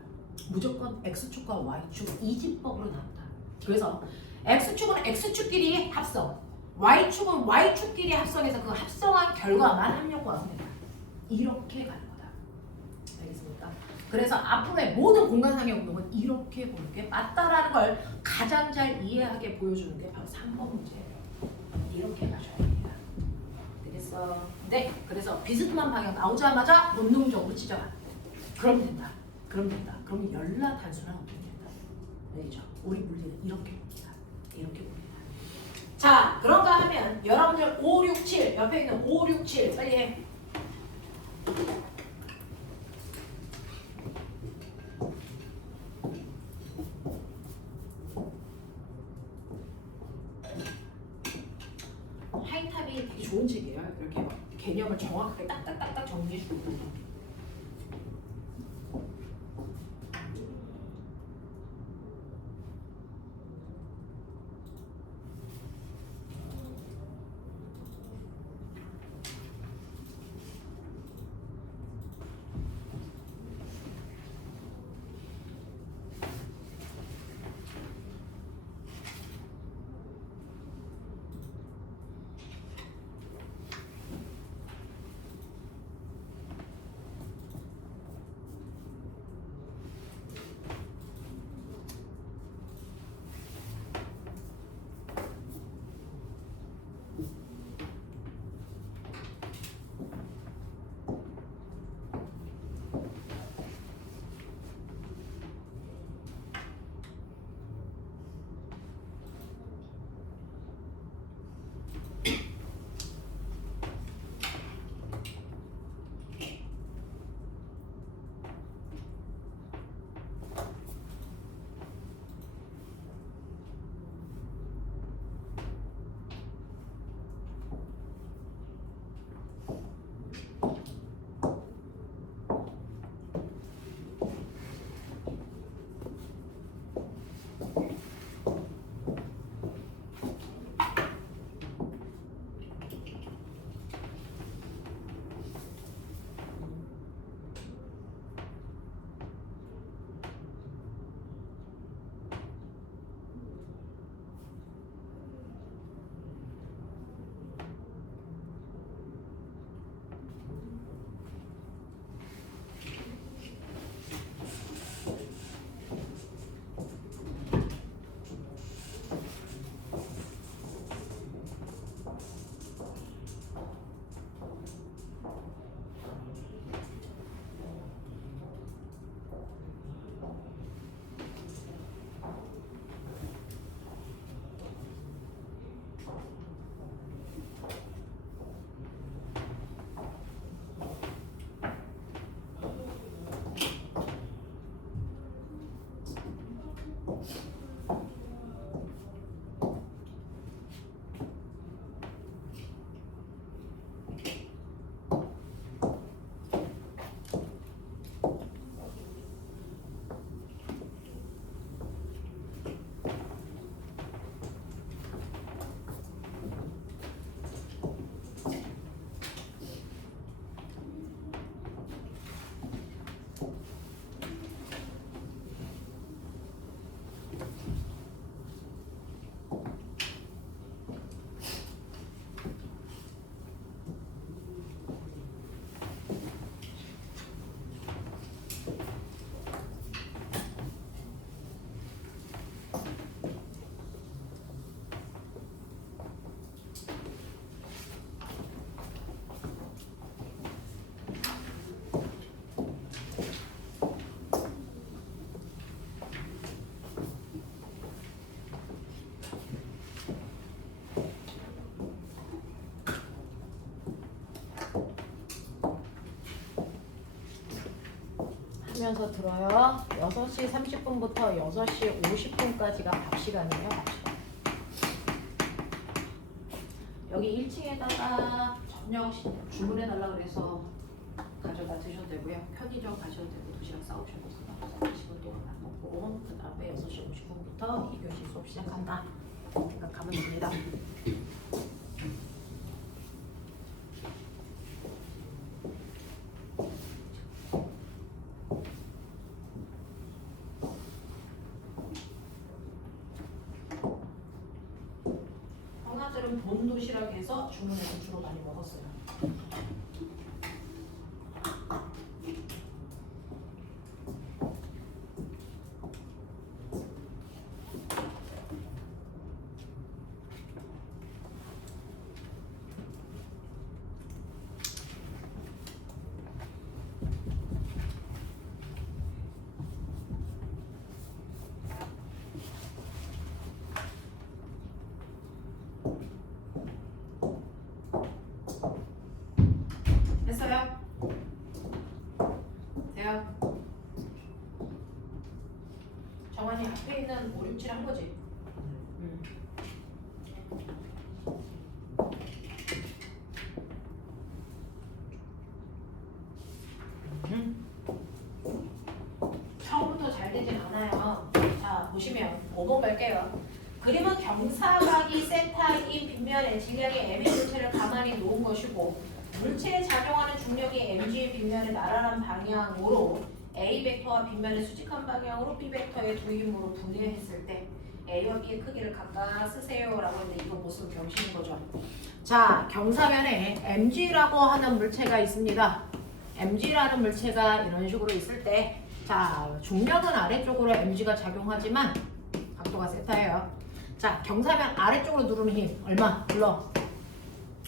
무조건 X축과 Y축 이진법으로 나온다. 그래서 X축은 X축끼리 합성, Y축은 Y축끼리 합성해서 그 합성한 결과만 합력과 합니다. 이렇게 가는 거다. 알겠습니까? 그래서 앞으로의 모든 공간상의 운동은 이렇게 보는 게 맞다라는 걸 가장 잘 이해하게 보여주는 게 바로 3번 문제예요. 이렇게 가셔야 됩니다. 되겠어? 네. 그래서 비스듬한 방향 나오자마자 본능적으로 찢어가. 그럼 된다. 그럼 된다. 그럼 열나 단순한 어떻게 된다. 알겠죠? 우리 물리는 이렇게 봅니다. 이렇게 봅니다. 자, 그런가 하면 여러분들 5, 6, 7 옆에 있는 5, 6, 7 빨리 해. 하이탑이 되게 좋은 책이에요. 이렇게 막 개념을 정확하게 딱딱딱딱 정리해 주거든요. 쓰면서 들어요. 6시 30분부터 6시 50분까지가 밥 시간이에요. 밥 시간. 여기 1층에다가 저녁 주문해달라 그래서 가져다 드셔도 되고요. 편의점 가셔도 되고 도시락 싸우셔도 상관없어요. 20분 동안 안 먹고 그 다음에 6시 50분부터 2교시 수업 시작한다 생각하면 됩니다. 형아들은 본 도시락에서 주문해서 주로 많이 먹었어요. 했어요? 돼요? 정환이 앞에 있는 5, 6, 7 한 거지? 처음부터 잘 되진 않아요. 자, 보시면 5번 갈게요. 그림은 경사각이 세타인 빗면에 질량이 m의 물체를 가만히 놓은 것이고 물체에 작용하는 중력이 mg의 빗면에 나란한 방향으로 A 벡터와 빗면의 수직한 방향으로 B 벡터의 두 힘으로 분해했을 때 A와 B의 크기를 각각 쓰세요 라고 했는데 이거 무슨 경식인 거죠? 자, 경사면에 mg라고 하는 물체가 있습니다. mg라는 물체가 이런 식으로 있을 때 자, 중력은 아래쪽으로 mg가 작용하지만 각도가 세타예요. 자, 경사면 아래쪽으로 누르는 힘 얼마? 불러.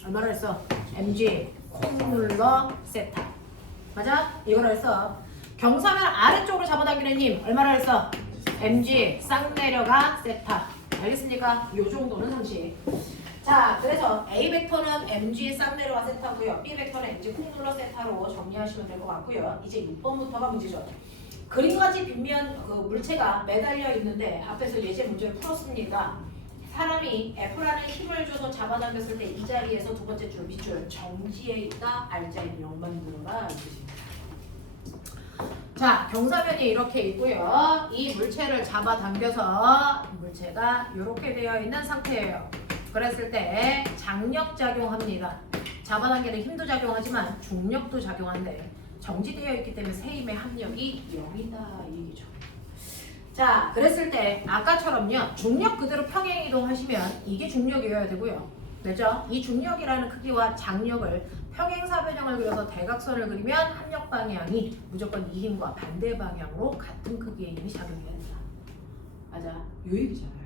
얼마로 했어? mg 콩 눌러 세타. 맞아? 이거로 했어. 경사면 아래쪽으로 잡아당기는 힘 얼마로 했어? mg 쌍 내려가 세타. 알겠습니까? 요 정도는 상식. 자, 그래서 A 벡터는 mg 쌍 내려가 세타고요. B 벡터는 mg 콩 눌러 세타로 정리하시면 될 것 같고요. 이제 6번부터가 문제죠. 그림같이 빗면 그 물체가 매달려 있는데 앞에서 예제 문제를 풀었습니다. 사람이 F라는 힘을 줘서 잡아당겼을 때 이 자리에서 두 번째 줄 밑줄 정지에 있다 R자인 0만 들어라 이 뜻입니다. 자, 경사면이 이렇게 있고요. 이 물체를 잡아당겨서 물체가 이렇게 되어 있는 상태예요. 그랬을 때 장력 작용합니다. 잡아당기는 힘도 작용하지만 중력도 작용한대. 정지되어 있기 때문에 세 힘의 합력이 0이다 이 얘기죠. 자, 그랬을 때 아까처럼요. 중력 그대로 평행 이동하시면 이게 중력이어야 되고요. 그죠? 이 중력이라는 크기와 장력을 평행사변형을 그려서 대각선을 그리면 합력 방향이 무조건 이 힘과 반대 방향으로 같은 크기의 힘이 작용해야 된다. 맞아. 요 얘기잖아요.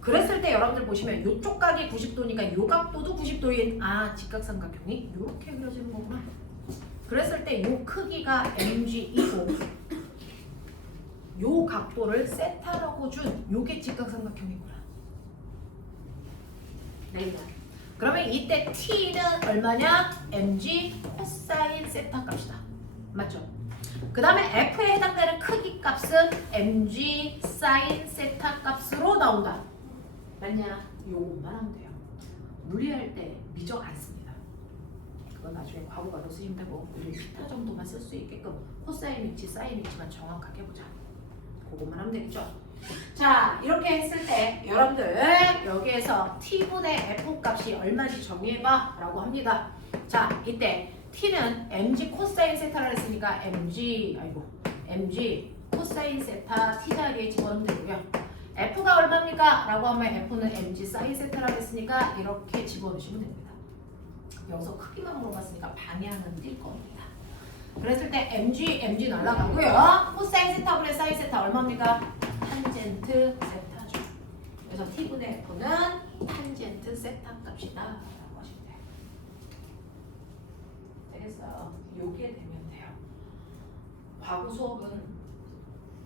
그랬을 때 여러분들 보시면 이쪽 각이 90도니까 요 각도도 90도인 직각삼각형이 이렇게 그려지는 거구나. 그랬을 때 요 크기가 mg이고 요 각도를 세타라고 준 요게 직각삼각형이구나. 네. 그러면 이때 t는 얼마냐? mg 코사인 세타 값이다. 맞죠? 그 다음에 f에 해당되는 크기 값은 mg 사인 세타 값으로 나온다. 맞냐? 요것만 하면 돼요. 물리할 때 미적 안 씁니다. 그건 나중에 과거가로 쓰시면 되고 우리 피타 정도만 쓸 수 있게끔 코사인 위치, 사인 위치만 정확하게 보자. 그것만 하면 되겠죠? 자, 이렇게 했을 때 여러분들 여기에서 t분의 f 값이 얼마인지 정리해봐 라고 합니다. 자, 이때 t는 mg 코사인 세타를 했으니까 mg 코사인 세타 t 자리에 집어넣으면 되고요. f가 얼마입니까? 라고 하면 f는 mg 사인 세타라고 했으니까 이렇게 집어넣으시면 됩니다. 여기서 크기만 물어봤으니까 방향은 뛸 겁니다. 그랬을 때 mg 날라가고요. 코사인 세타분의 사인 세타 얼마입니까? 탄젠트 세타죠. 그래서 t분의 f는 탄젠트 세타 값이다 라고 하시면 돼요. 되겠어요. 요게 되면 돼요. 과거 수업은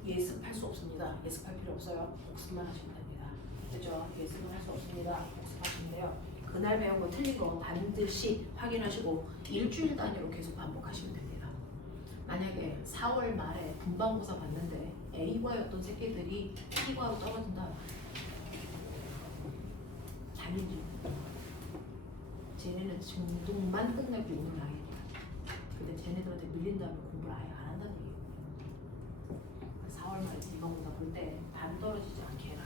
예습할 수 없습니다. 예습할 필요 없어요. 복습만 하시면 됩니다. 그죠? 예습은 할 수 없습니다. 복습하시면 돼요. 그날 배운 거 틀린 거 반드시 확인하시고 일주일 단위로 계속 반복하시면 됩니다. 만약 만약에 4월 말에 분반고사 봤는데 A과였던 새끼들이 B과로 떨어진다. 자기지. 쟤네는 중등만 끝내고 있는 나이야. 근데 쟤네들한테 밀린 다음에 공부를 아예 안 한다는 얘기야. 4월 말에 분반고사 볼 때 반 떨어지지 않게 해라.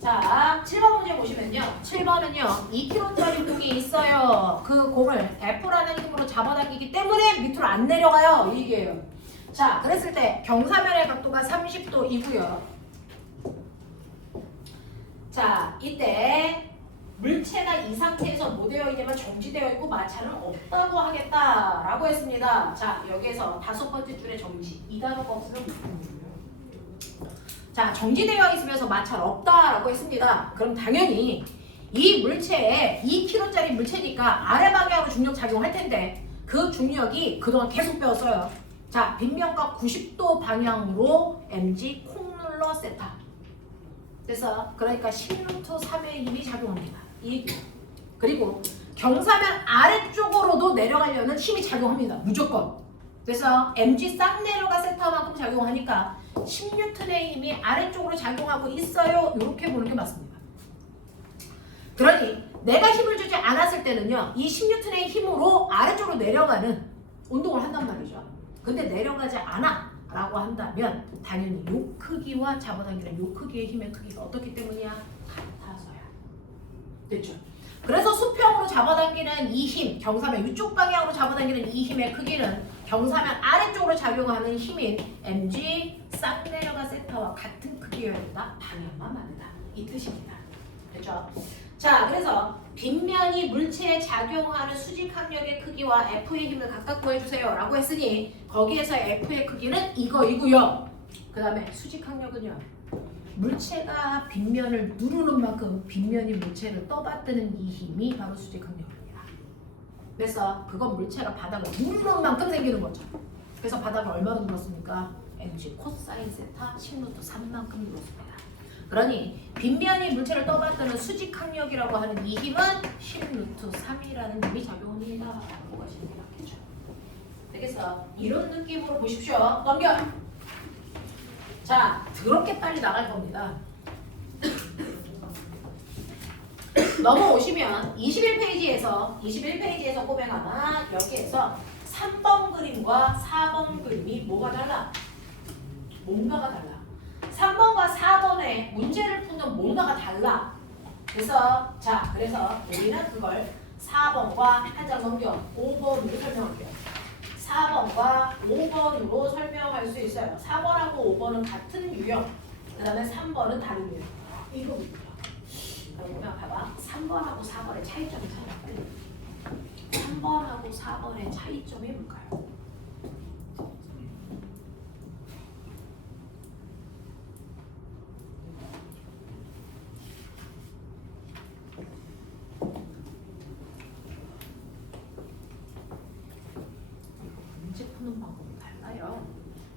자, 7번 문제 보시면요. 7번은요. 2kg짜리 공이 있어요. 그 공을 F라는 힘으로 잡아당기기 때문에 밑으로 안 내려가요. 이 얘기예요. 자, 그랬을 때 경사면의 각도가 30도이고요. 자, 이때 물체가 이 상태에서 뭐 되어 있냐면 정지되어 있고 마찰은 없다고 하겠다라고 했습니다. 자, 여기에서 5번째 줄에 정지. 이 단어가 없으면 못 푸는 거예요. 자, 정지되어 있으면서 마찰 없다라고 했습니다. 그럼 당연히 이 물체에 2kg짜리 물체니까 아래 방향으로 중력 작용할 텐데 그 중력이 그동안 계속 배웠어요. 자, 빗면각 90도 방향으로 mg 콩 눌러 세타. 그래서 그러니까 10루트 3의 힘이 작용합니다. 그리고 경사면 아래쪽으로도 내려가려는 힘이 작용합니다. 무조건. 그래서 mg 싹 내려가 세타만큼 작용하니까 10N의 힘이 아래쪽으로 작용하고 있어요. 이렇게 보는 게 맞습니다. 그러니 내가 힘을 주지 않았을 때는요. 이 10N의 힘으로 아래쪽으로 내려가는 운동을 한단 말이죠. 근데 내려가지 않아 라고 한다면 당연히 요 크기와 잡아당기는 요 크기의 힘의 크기가 어떻기 때문이야? 같아서야. 됐죠? 그래서 수평으로 잡아당기는 이 힘, 경사면 이쪽 방향으로 잡아당기는 이 힘의 크기는 경사면 아래쪽으로 작용하는 힘인 mg 싹 내려가 세타와 같은 크기여야 된다. 방향만 맞는다. 이 뜻입니다. 됐죠? 자, 그래서 빗면이 물체에 작용하는 수직 항력의 크기와 F의 힘을 각각 구해주세요 라고 했으니 거기에서 F의 크기는 이거이고요. 그 다음에 수직 항력은요. 물체가 빗면을 누르는 만큼 빗면이 물체를 떠받드는 이 힘이 바로 수직 항력입니다. 그래서 그건 물체가 바닥을 누르는 만큼 생기는 거죠. 그래서 바닥을 얼마나 눌렀습니까? mg 코사인 세타 10루트 3만큼 눌렀습니다. 그러니 빗면이 물체를 떠받드는 수직 항력이라고 하는 이 힘은 10루트 3이라는 힘이 작용합니다. 라고 하시는 게 맞겠죠. 그래서 이런 느낌으로 보십시오. 넘겨! 자, 더럽게 빨리 나갈 겁니다. 넘어오시면 21페이지에서 보면 아마 여기에서 3번 그림과 4번 그림이 뭐가 달라? 뭔가가 달라. 3번과 4번의 문제를 푸는 뭔가가 달라. 그래서 우리는 그걸 4번과 한 장 넘겨 5번으로 설명할게요. 4번과 5번으로 설명할 수 있어요. 4번하고 5번은 같은 유형. 그 다음에 3번은 다른 유형. 이거군요. 그러면 봐봐. 3번하고 4번의 차이점이 뭐예요? 3번하고 4번의 차이점이 뭘까요? 문제 푸는 방법이 달라요.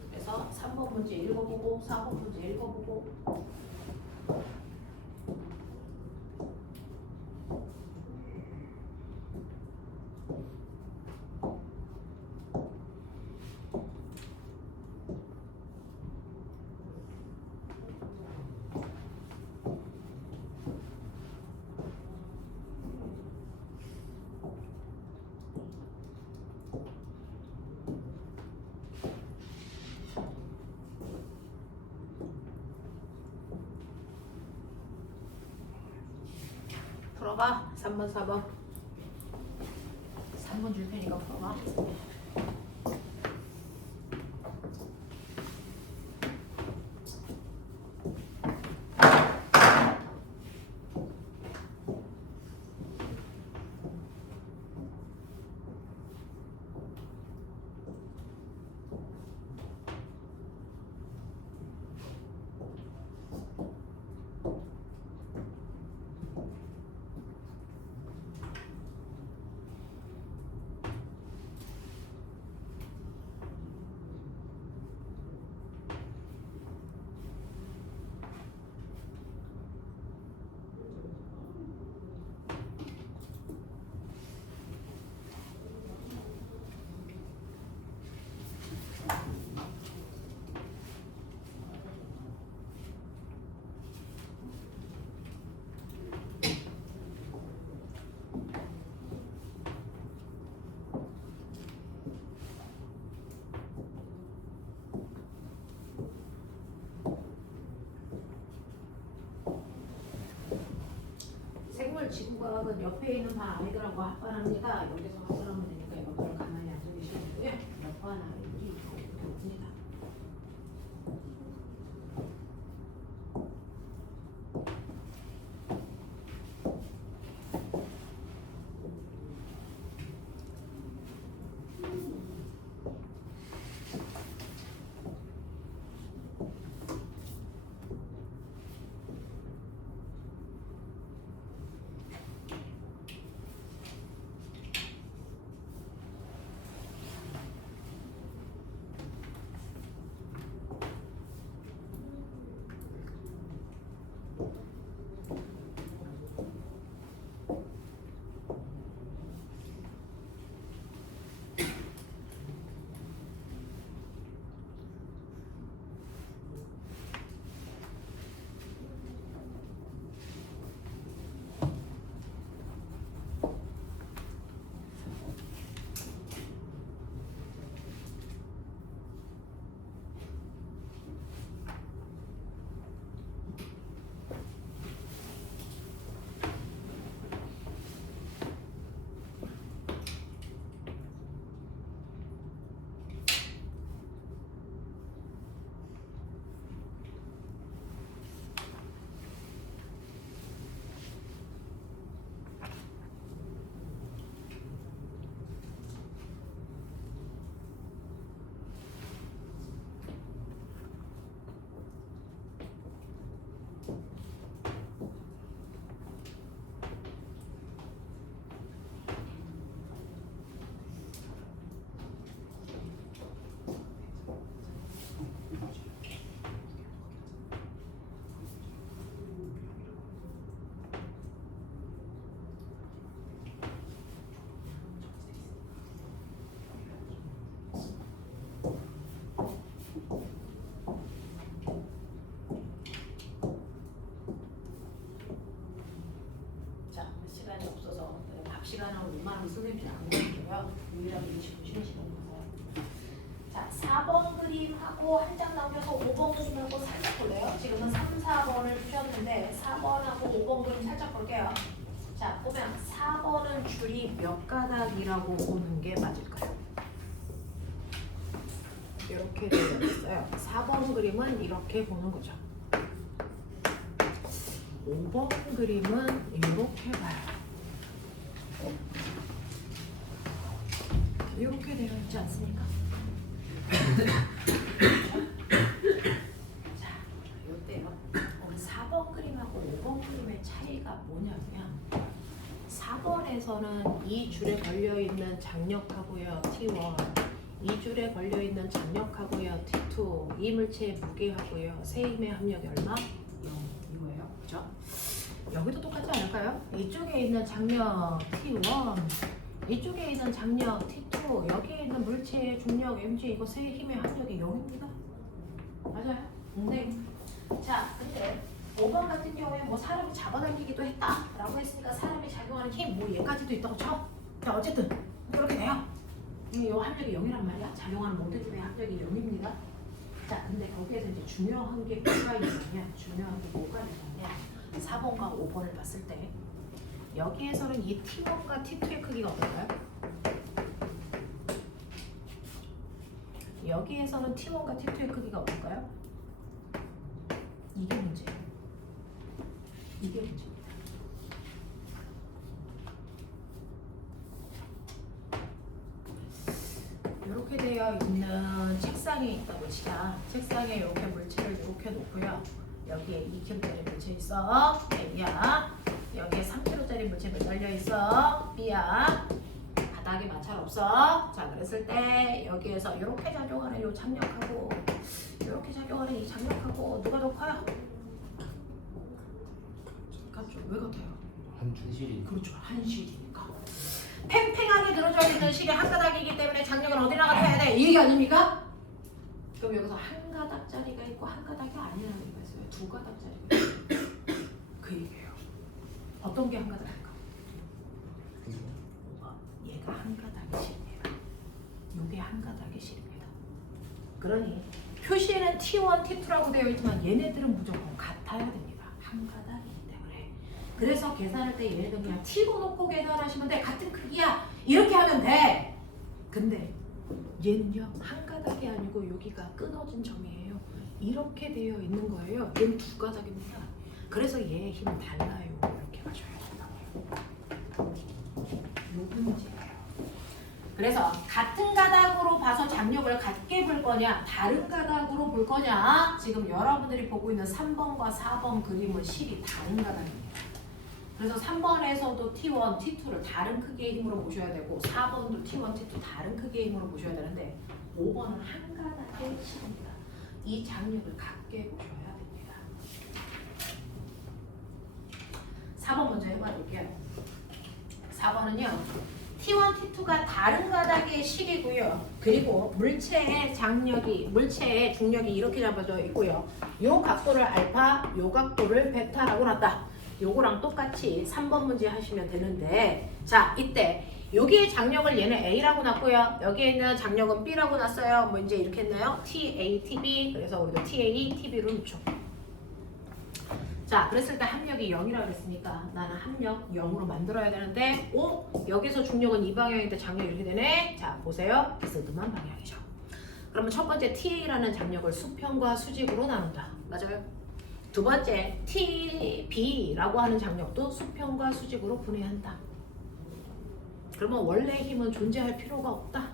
그래서 3번 문제 읽어보고 4번 문제 읽어보고 풀어봐. 3번 4번 3번 줄 테니까 풀어봐. 정답은 옆에 있는 반 아이들하고 합반합니다. 여기서 합반하면 되니까 여러분들 가만히 앉아 계시면 되고요. 옆 반 아이들이 이렇게 옵니다. 시간하고 웬만하면 선생님들이 안 보여줘요. 유일하게 20분 쉬는 시간이어서. 자, 4번 그림하고 한 장 남겨서 5번 그림하고 살짝 볼래요? 지금은 3, 4번을 푸셨는데 4번하고 5번 그림 살짝 볼게요. 자, 보면 4번은 줄이 몇 가닥이라고 보는 게 맞을까요? 이렇게 되어 있어요. 4번 그림은 이렇게 보는 거죠. 5번 그림은 이렇게 봐요. 이렇게 되어 있지 않습니까? 자, 이때요. 4번 그림하고 5번 그림의 차이가 뭐냐면 4번에서는 이 줄에 걸려있는 장력하고요 T1, 이 줄에 걸려있는 장력하고요 T2, 이 물체의 무게하고요 세 힘의 합력이 얼마? 0 이거예요. 그죠? 여기도 똑같지 않을까요? 이쪽에 있는 장력 T1, 이쪽에 있는 장력 T2, 여기에 있는 물체의 중력 mg 이거 세 힘의 합력이 0입니다. 맞아요? 네. 자, 근데 5번 같은 경우에 뭐 사람이 잡아당기기도 했다라고 했으니까 사람이 작용하는 힘 뭐 얘까지도 있다고 쳐. 자, 어쨌든 그렇게 돼요. 이 합력이 0이란 말이야. 작용하는 모든 힘의 합력이 0입니다. 자, 근데 거기에서 이제 중요한 게 뭐가 있냐면 중요한 게 뭐가 있냐면 4번과 5번을 봤을 때 여기에서는 이 T1과 T2의 크기가 어떨까요? 여기에서는 T1과 T2의 크기가 어떨까요? 이게 문제예요. 이게 문제입니다. 이렇게 되어 있는 책상이 있다고 치자. 책상에 이렇게 물체를 이렇게 놓고요. 여기에 2kg짜리 물체 있어. A야. 여기에 3kg짜리 물체 매달려 있어. B야. 바닥에 마찰 없어. 자, 그랬을 때 여기에서 이렇게 작용하는 이 장력하고 이렇게 작용하는 이 장력하고 누가 더 커요? 같죠? 왜 같아요? 한줄이 그렇죠. 한 실이니까. 팽팽하게 들어져 있는 실이 한 가닥이기 때문에 장력은 어디나 같아야 돼? 이 얘기 아닙니까? 그럼 여기서 한 가닥짜리가 있고 한 가닥이 아니라는 얘기가 있어요. 두 가닥짜리가 있어요. 그 얘기예요. 어떤 게 한 가닥일까? 얘가 한 가닥이 실이에요. 이게 한 가닥이 실입니다. 그러니 표시에는 T1, T2라고 되어 있지만 얘네들은 무조건 같아야 됩니다. 한 가닥이기 때문에. 그래서 계산할 때 얘네들 그냥 T로 놓고 계산하시면 돼. 같은 크기야. 이렇게 하면 돼. 근데 얘는요 한 가닥이 아니고 여기가 끊어진 점이에요. 이렇게 되어 있는 거예요. 얘는 두 가닥입니다. 그래서 얘의 힘은 달라요. 이렇게 가셔야 된다고요. 요 문제예요. 그래서 같은 가닥으로 봐서 장력을 같게 볼 거냐 다른 가닥으로 볼 거냐 지금 여러분들이 보고 있는 3번과 4번 그림은 실이 다른 가닥입니다. 그래서 3번에서도 T1, T2를 다른 크기의 힘으로 보셔야 되고 4번도 T1, T2 다른 크기의 힘으로 보셔야 되는데 5번은 한 가닥의 실입니다. 이 장력을 같게 보셔야 됩니다. 4번 먼저 해봐 볼게요. 4번은요. T1, T2가 다른 가닥의 실이고요. 그리고 물체의 중력이 이렇게 잡아져 있고요. 요 각도를 알파, 요 각도를 베타라고 놨다. 요거랑 똑같이 3번 문제 하시면 되는데 자, 이때 여기에 장력을 얘는 A라고 놨고요. 여기에 있는 장력은 B라고 놨어요. 뭐 이제 이렇게 했나요? TA, TB. 그래서 우리도 TA, TB로 놓죠. 자, 그랬을 때 합력이 0이라고 했으니까 나는 합력 0으로 만들어야 되는데 여기서 중력은 이 방향인데 장력이 이렇게 되네. 자, 보세요. 비스듬한 방향이죠. 그러면 첫 번째 TA라는 장력을 수평과 수직으로 나눈다. 맞아요? 두 번째 TB라고 하는 장력도 수평과 수직으로 분해한다. 그러면 원래 힘은 존재할 필요가 없다.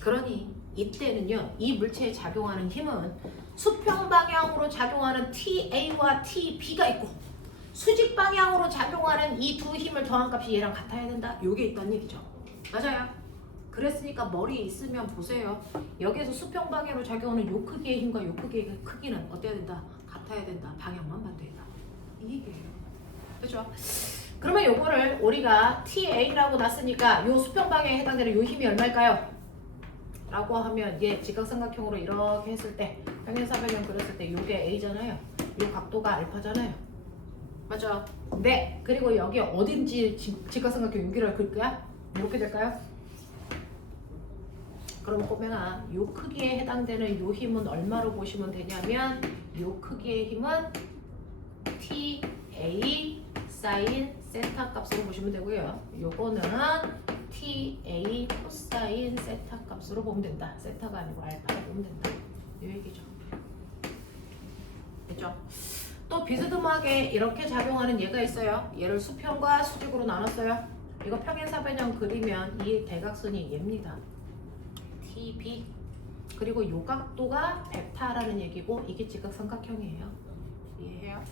그러니 이때는요. 이 물체에 작용하는 힘은 수평 방향으로 작용하는 TA와 TB가 있고 수직 방향으로 작용하는 이 두 힘을 더한 값이 얘랑 같아야 된다. 요게 있다는 얘기죠. 맞아요. 그랬으니까 머리에 있으면 보세요. 여기에서 수평 방향으로 작용하는 요 크기의 힘과 요 크기의 크기는 어때야 된다? 같아야 된다. 방향만 반대다. 이 얘기예요. 그죠? 그러면 요거를 우리가 TA라고 놨으니까 요 수평 방향에 해당되는 요 힘이 얼마일까요? 라고 하면 얘 직각삼각형으로 이렇게 했을 때 평행사변형 그렸을 때 요게 A잖아요. 요 각도가 알파잖아요. 맞죠? 네. 그리고 여기 어딘지 직각삼각형 여기를 그릴 거야? 이렇게 될까요? 그럼 꼬맹아 요 크기에 해당되는 요 힘은 얼마로 보시면 되냐면 요 크기의 힘은 TA 사인 세타 값으로 보시면 되고요. 요거는 TA 코사인 세타 값으로 보면 된다. 세타가 아니고 알파로 보면 된다. 이 얘기죠. 됐죠? 또 비스듬하게 이렇게 작용하는 얘가 있어요. 얘를 수평과 수직으로 나눴어요. 이거 평행사변형 그리면 이 대각선이 얘입니다. TB. 그리고 요 각도가 베타라는 얘기고 이게 직각삼각형이에요. 이해해요?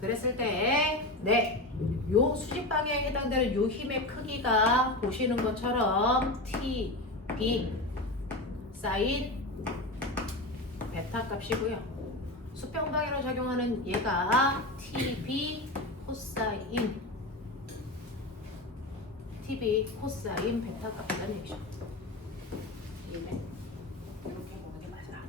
그랬을 때, 네, 요 수직 방향에 해당되는 요 힘의 크기가 보시는 것처럼 TB 사인 베타 값이고요. 수평 방향으로 작용하는 얘가 TB 코사인 베타 값이라는 얘기죠. 이렇게 보는 게 맞아.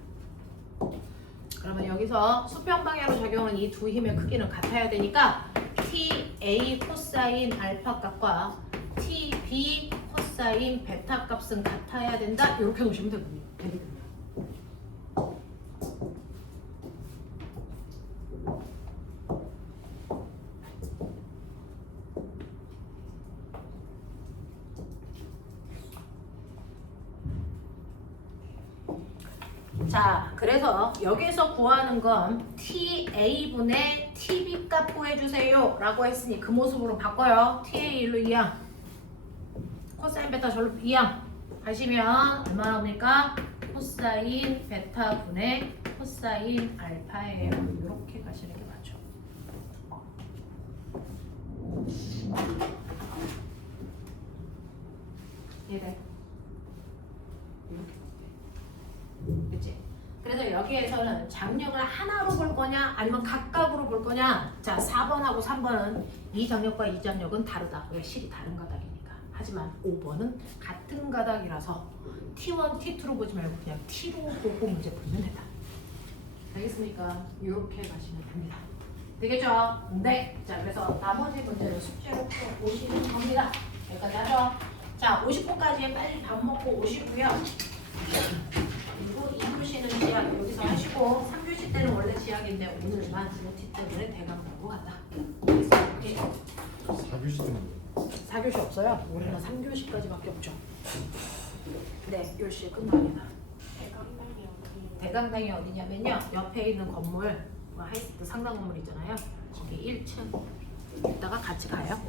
그러면 여기서 수평 방향으로 작용하는 이 두 힘의 크기는 같아야 되니까 TA 코사인 알파 값과 TB 코사인 베타 값은 같아야 된다. 이렇게 놓으시면 되거든요. 자, 그래서 여기서 구하는 건 TA분의 TB 값 구해주세요 라고 했으니 그 모습으로 바꿔요. TA 1로 2항 코사인 베타 절로 2항 하시면 얼마 나옵니까? 코사인 베타분의 코사인 알파예요. 이렇게 가시는 게 맞죠. 이래 이렇게 그치? 그래서 여기에서는 장력을 하나로 볼 거냐 아니면 각각으로 볼 거냐. 자, 4번하고 3번은 이 장력과 이 장력은 다르다. 왜? 실이 다른 가닥이니까. 하지만 5번은 같은 가닥이라서 T1, T2로 보지 말고 그냥 T로 보고 문제 풀면 된다. 알겠습니까? 이렇게 가시면 됩니다. 되겠죠? 네. 자, 그래서 나머지 문제를 숙제로 보시는 겁니다. 여기까지 하죠. 자, 50분까지 빨리 밥 먹고 오시고요. 그리고 2교시는 지하 여기서 하시고 3교시 때는 원래 지하 시작인데 오늘만 OT 때문에 대강 보고 간다. 오케이. 4교시 때문에 4교시 없어요. 우리는 3교시까지밖에 없죠. 네, 10시에 끝납니다. 대강당이 어디냐면요. 옆에 있는 건물, 하이스트 상당 건물 있잖아요. 거기 1층. 이따가 같이 가요.